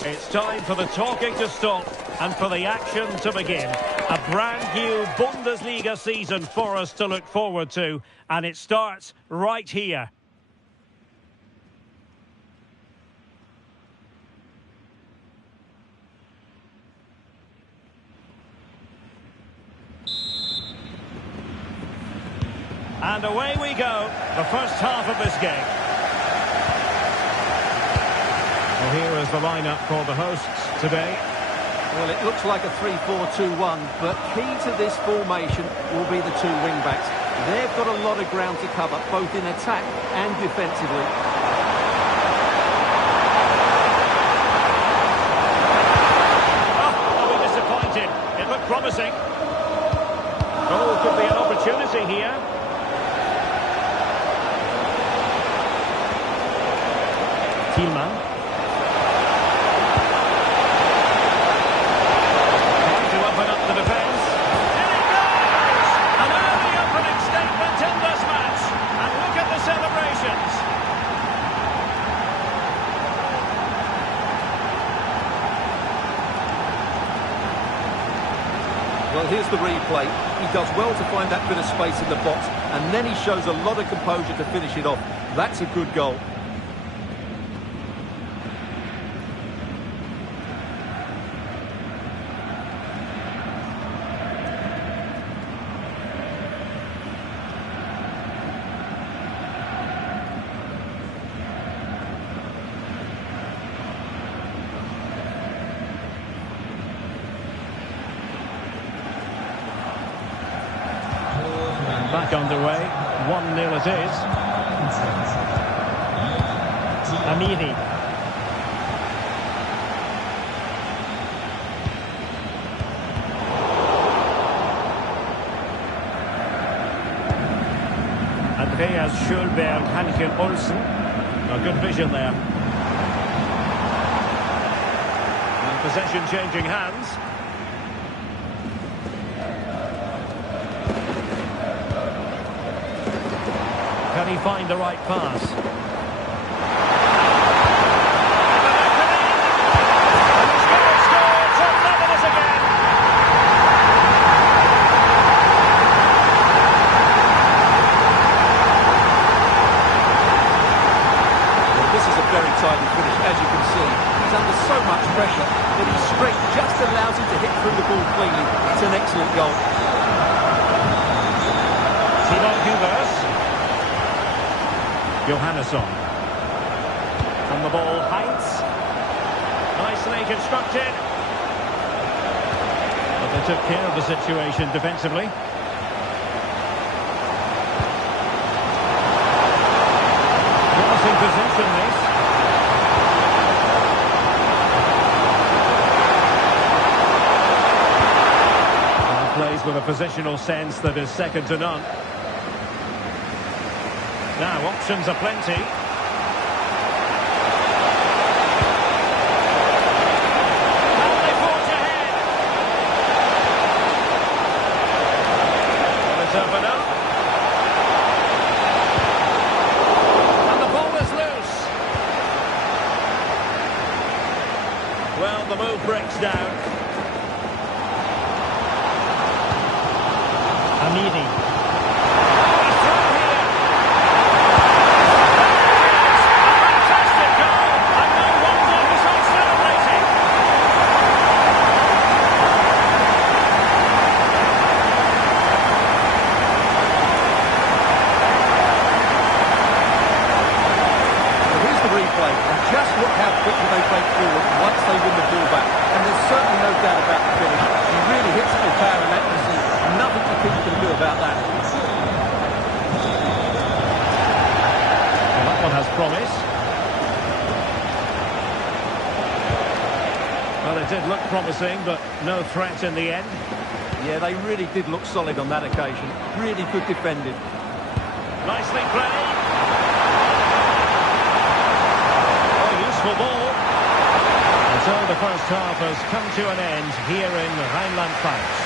It's time for the talking to stop and for the action to begin. A brand new Bundesliga season for us to look forward to, and it starts right here. And away we go, the first half of this game. Well, here is the lineup for the hosts today. Well, it looks like a 3-4-2-1, but key to this formation will be the two wing-backs. They've got a lot of ground to cover, both in attack and defensively. Oh, I'll be disappointed. It looked promising. Oh, could be an opportunity here. Thielmann. Trying to open up the defence. Here it goes! An early opening statement in this match. And look at the celebrations. Well, here's the replay. He does well to find that bit of space in the box, and then he shows a lot of composure to finish it off. That's a good goal. Back underway, 1-0 it is. Amiri. Andreas Schulberg, Hanken Olsen. A good vision there. And possession changing hands. Can he find the right pass? This is a very tidy finish, as you can see. He's under so much pressure that his strength just allows him to hit through the ball cleanly. It's an excellent goal. Simon Hubers. Johannesson. On the ball, Heinz. Nicely constructed. But they took care of the situation defensively. Promising position, this. Plays with a positional sense that is second to none. Now, options are plenty. And they forge ahead. Well, it's open up. And the ball is loose. Well, the move breaks down. Amiri. Just look how quickly they break forward once they win the ball back. And there's certainly no doubt about the finish. He really hits it with power and accuracy. Nothing the keeper can do about that. Well, that one has promise. Well, it did look promising, but no threat in the end. Yeah, they really did look solid on that occasion. Really good defending. Nicely played. Ball. And so the first half has come to an end here in Rheinland-Pfalz.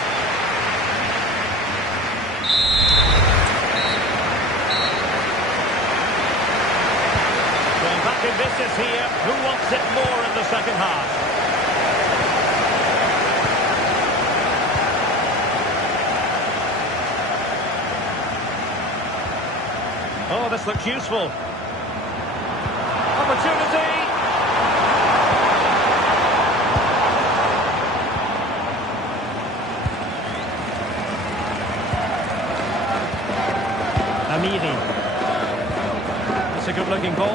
Well, back in This is here. Who wants it more in the second half? Oh, this looks useful. Opportunity. Amiri. That's a good-looking ball.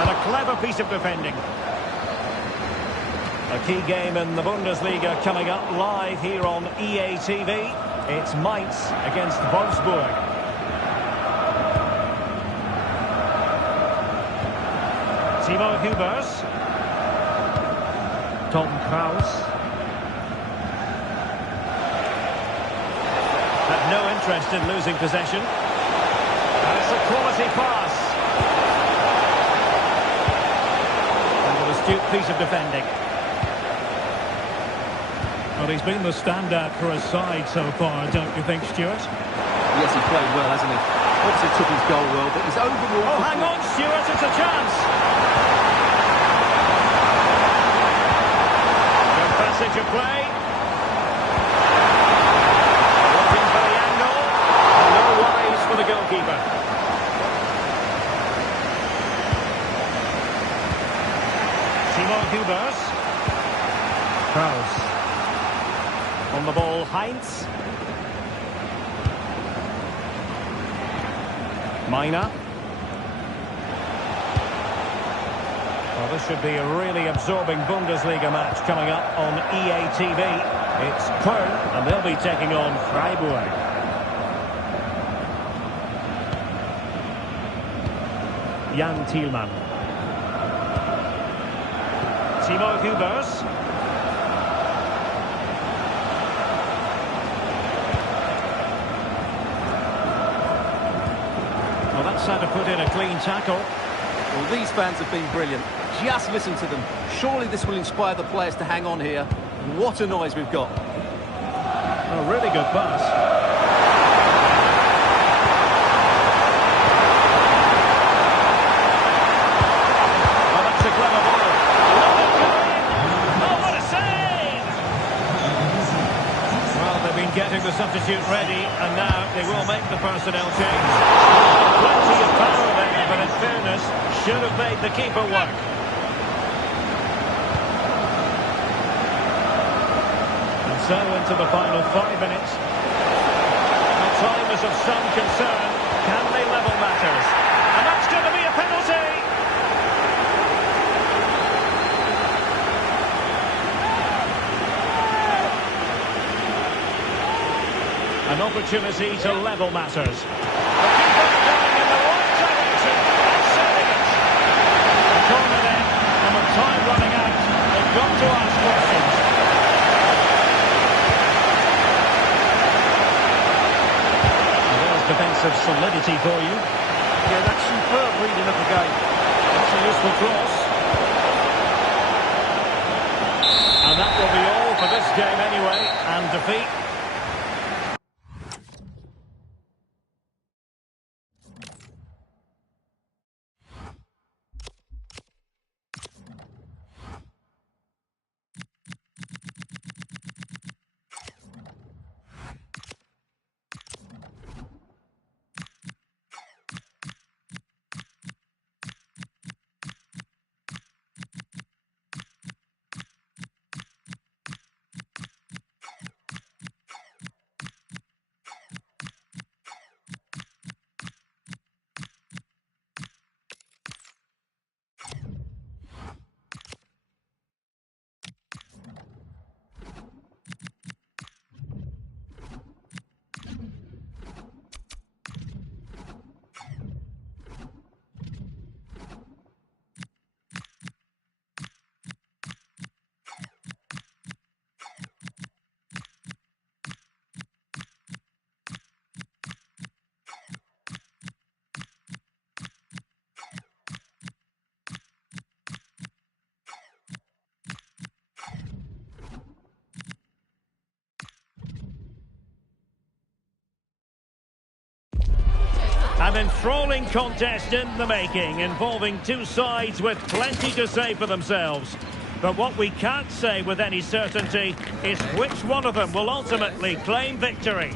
And a clever piece of defending. A key game in the Bundesliga coming up live here on EA TV. It's Mainz against Wolfsburg. Timo Hubers. Tom Kraus. Had no interest in losing possession. And it's a quality pass. And an astute piece of defending. Well, he's been the standout for his side so far, don't you think, Stuart? Yes, he played well, hasn't he? Obviously took his goal well, but his overall... Oh, hang on, Stuart, it's a chance. Good passage of play. Looking for the angle. No worries for the goalkeeper. Timo Hubers. Kraus. On the ball, Heinz. Mina. Well, this should be a really absorbing Bundesliga match coming up on EA TV. It's Köln, and they'll be taking on Freiburg. Jan Thielmann. Timo Hubers. Well, that's how to put in a clean tackle. Well, these fans have been brilliant. Just listen to them. Surely this will inspire the players to hang on here. What a noise we've got. A really good pass. Oh, that's a clever ball. Oh, what a save! Well, they've been getting the substitute ready, and now they will make the personnel change. Plenty of power there, but in fairness, should have made the keeper work. And so into the final 5 minutes. The time is of some concern. Can they level matters? And that's going to be a penalty! An opportunity to level matters. The keeper's going in the right direction. That's saving it. A corner then, and with time running out, they've got to ask questions. And there's defensive solidity for you. Yeah, that's superb reading of the game. That's a useful cross. And that will be all for this game anyway, and defeat. thrilling contest in the making, involving two sides with plenty to say for themselves. But what we can't say with any certainty is which one of them will ultimately claim victory.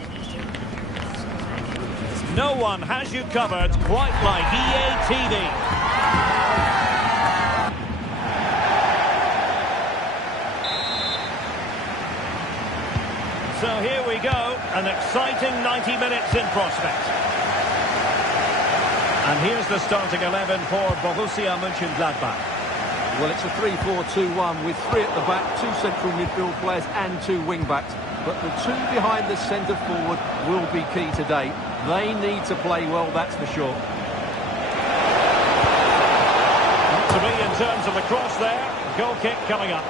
No one has you covered quite like EA TV. So here we go, an exciting 90 minutes in prospect. And here's the starting 11 for Borussia Mönchengladbach. Well, it's a 3-4-2-1 with three at the back, two central midfield players and two wing-backs. But the two behind the centre forward will be key today. They need to play well, that's for sure. Not to be in terms of the cross there. Goal kick coming up.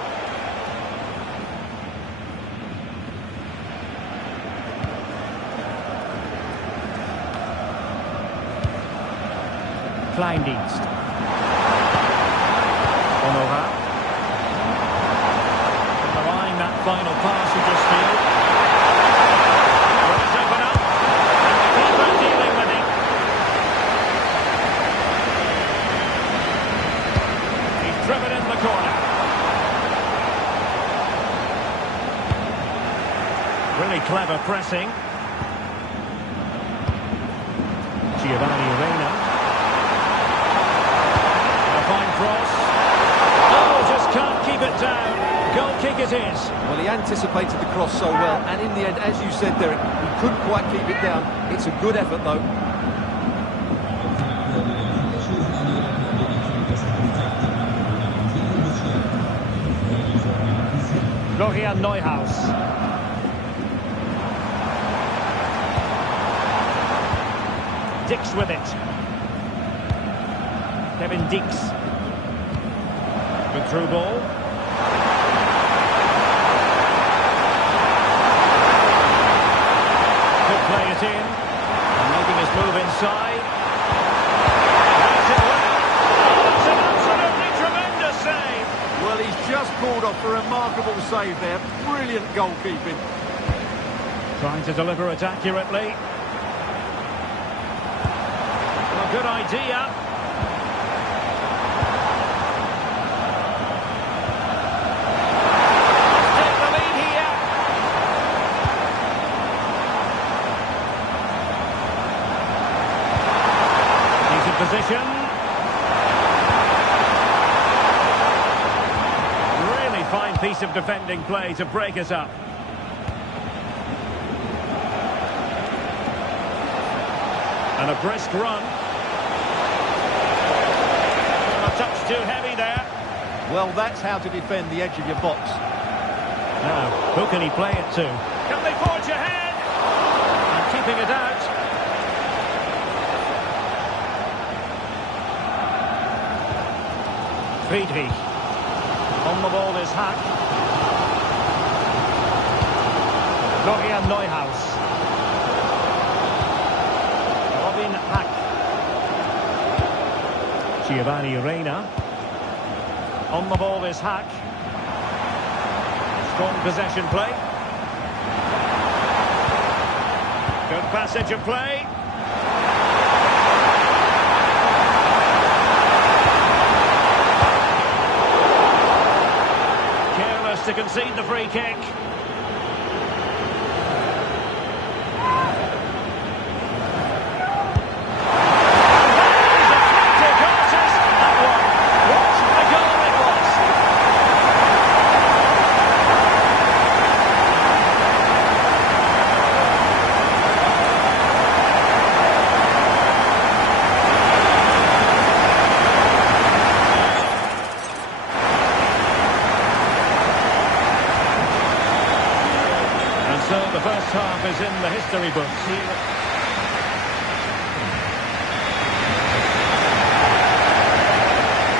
Kleindienst. Honorat. Relying that final pass, you just feel. Well, it's open up. And the keeper dealing with it. He's driven in the corner. Really clever pressing. Giovanni Reina. Fine cross. Oh, just can't keep it down. Goal kick it is. Well, he anticipated the cross so well, and in the end, as you said, Derek, he couldn't quite keep it down. It's a good effort, though. Florian Neuhaus. Dix with it. Kevin Dix. Good through ball. Could play it in. And making his move inside. That's it well. Oh, that's an absolutely tremendous save. Well, he's just pulled off a remarkable save there. Brilliant goalkeeping. Trying to deliver it accurately. Well, good idea. Position. Really fine piece of defending play to break us up. And a brisk run. A touch too heavy there. Well, that's how to defend the edge of your box. Now, who can he play it to? Can they forge ahead? And keeping it out. Friedrich. On the ball is Hack. Florian Neuhaus. Robin Hack. Giovanni Reina. On the ball is Hack. Strong possession play. Good passage of play. To concede the free kick. So the first half is in the history books.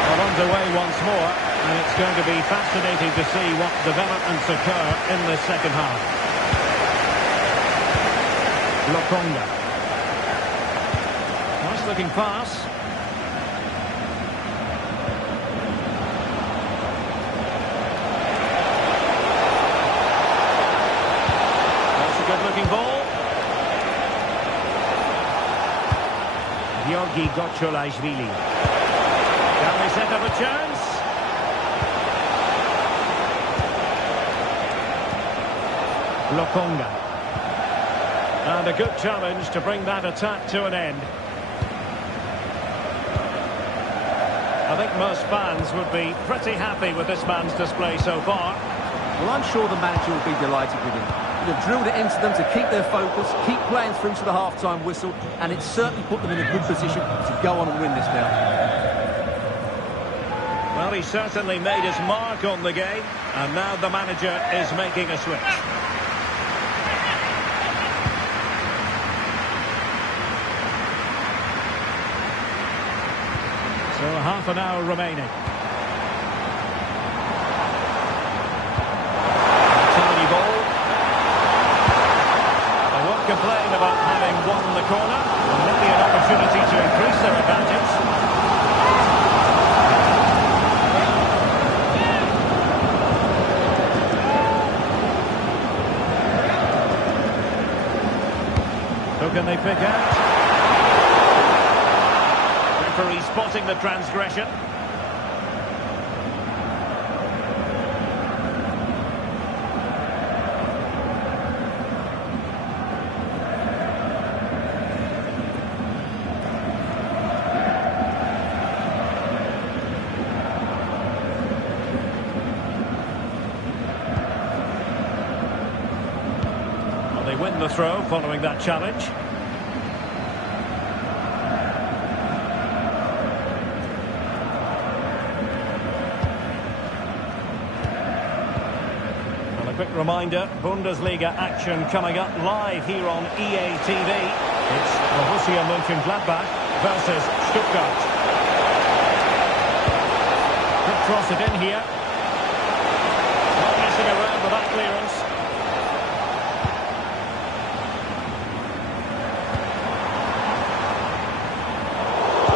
Well, underway once more, and it's going to be fascinating to see what developments occur in the second half. Lokonga. Nice looking pass. Good-looking ball. Jörg Georgi Gotcholashvili. Can they set up a chance? Lokonga. And a good challenge to bring that attack to an end. I think most fans would be pretty happy with this man's display so far. Well, I'm sure the manager will be delighted with him. They've drilled it into them to keep their focus, keep playing through to the half-time whistle, and it's certainly put them in a good position to go on and win this now. Well, he certainly made his mark on the game, and now the manager is making a switch. So half an hour remaining. Tiny ball. They won't complain about having won the corner. And maybe an opportunity to increase their advantage. Who can they pick out? Referee spotting the transgression. Well, they win the throw following that challenge. Quick reminder, Bundesliga action coming up live here on EA TV. It's Borussia Mönchengladbach versus Stuttgart. Quick cross it in here. Not messing around with that clearance.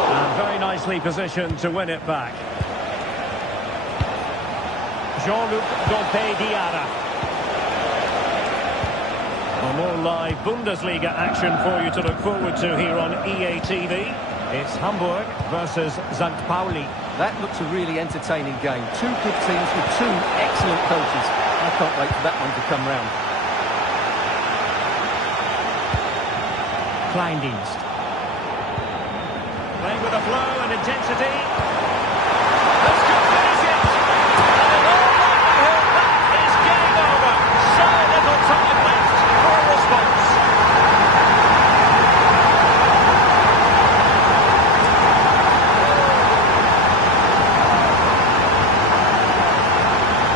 And very nicely positioned to win it back. Jean-Luc Dompe-Diarra. More live Bundesliga action for you to look forward to here on EA TV. It's Hamburg versus St. Pauli. That looks a really entertaining game. Two good teams with two excellent coaches. I can't wait for that one to come round. Kleindienst. Playing with a flow and intensity. This could finish it. And in all likelihood, that is game over. So little time left for a response.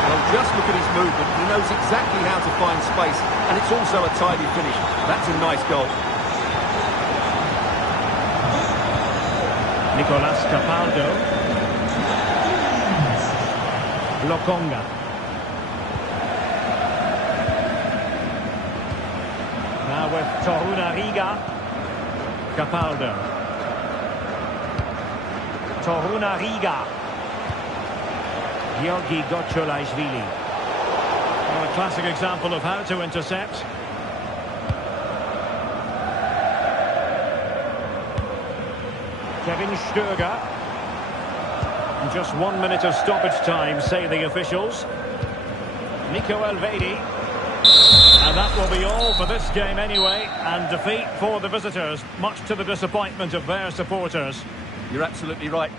Well, just look at his movement. He knows exactly how to find space, and it's also a tidy finish. That's a nice goal. Nicolas Capaldo. Lokonga. Now with Torunariga. Capaldo. Torunariga. Georgi Gotcholashvili. Well, a classic example of how to intercept. Kevin Stöger. And just 1 minute of stoppage time, say the officials. Nico Elvedi. And that will be all for this game anyway. And defeat for the visitors, much to the disappointment of their supporters. You're absolutely right.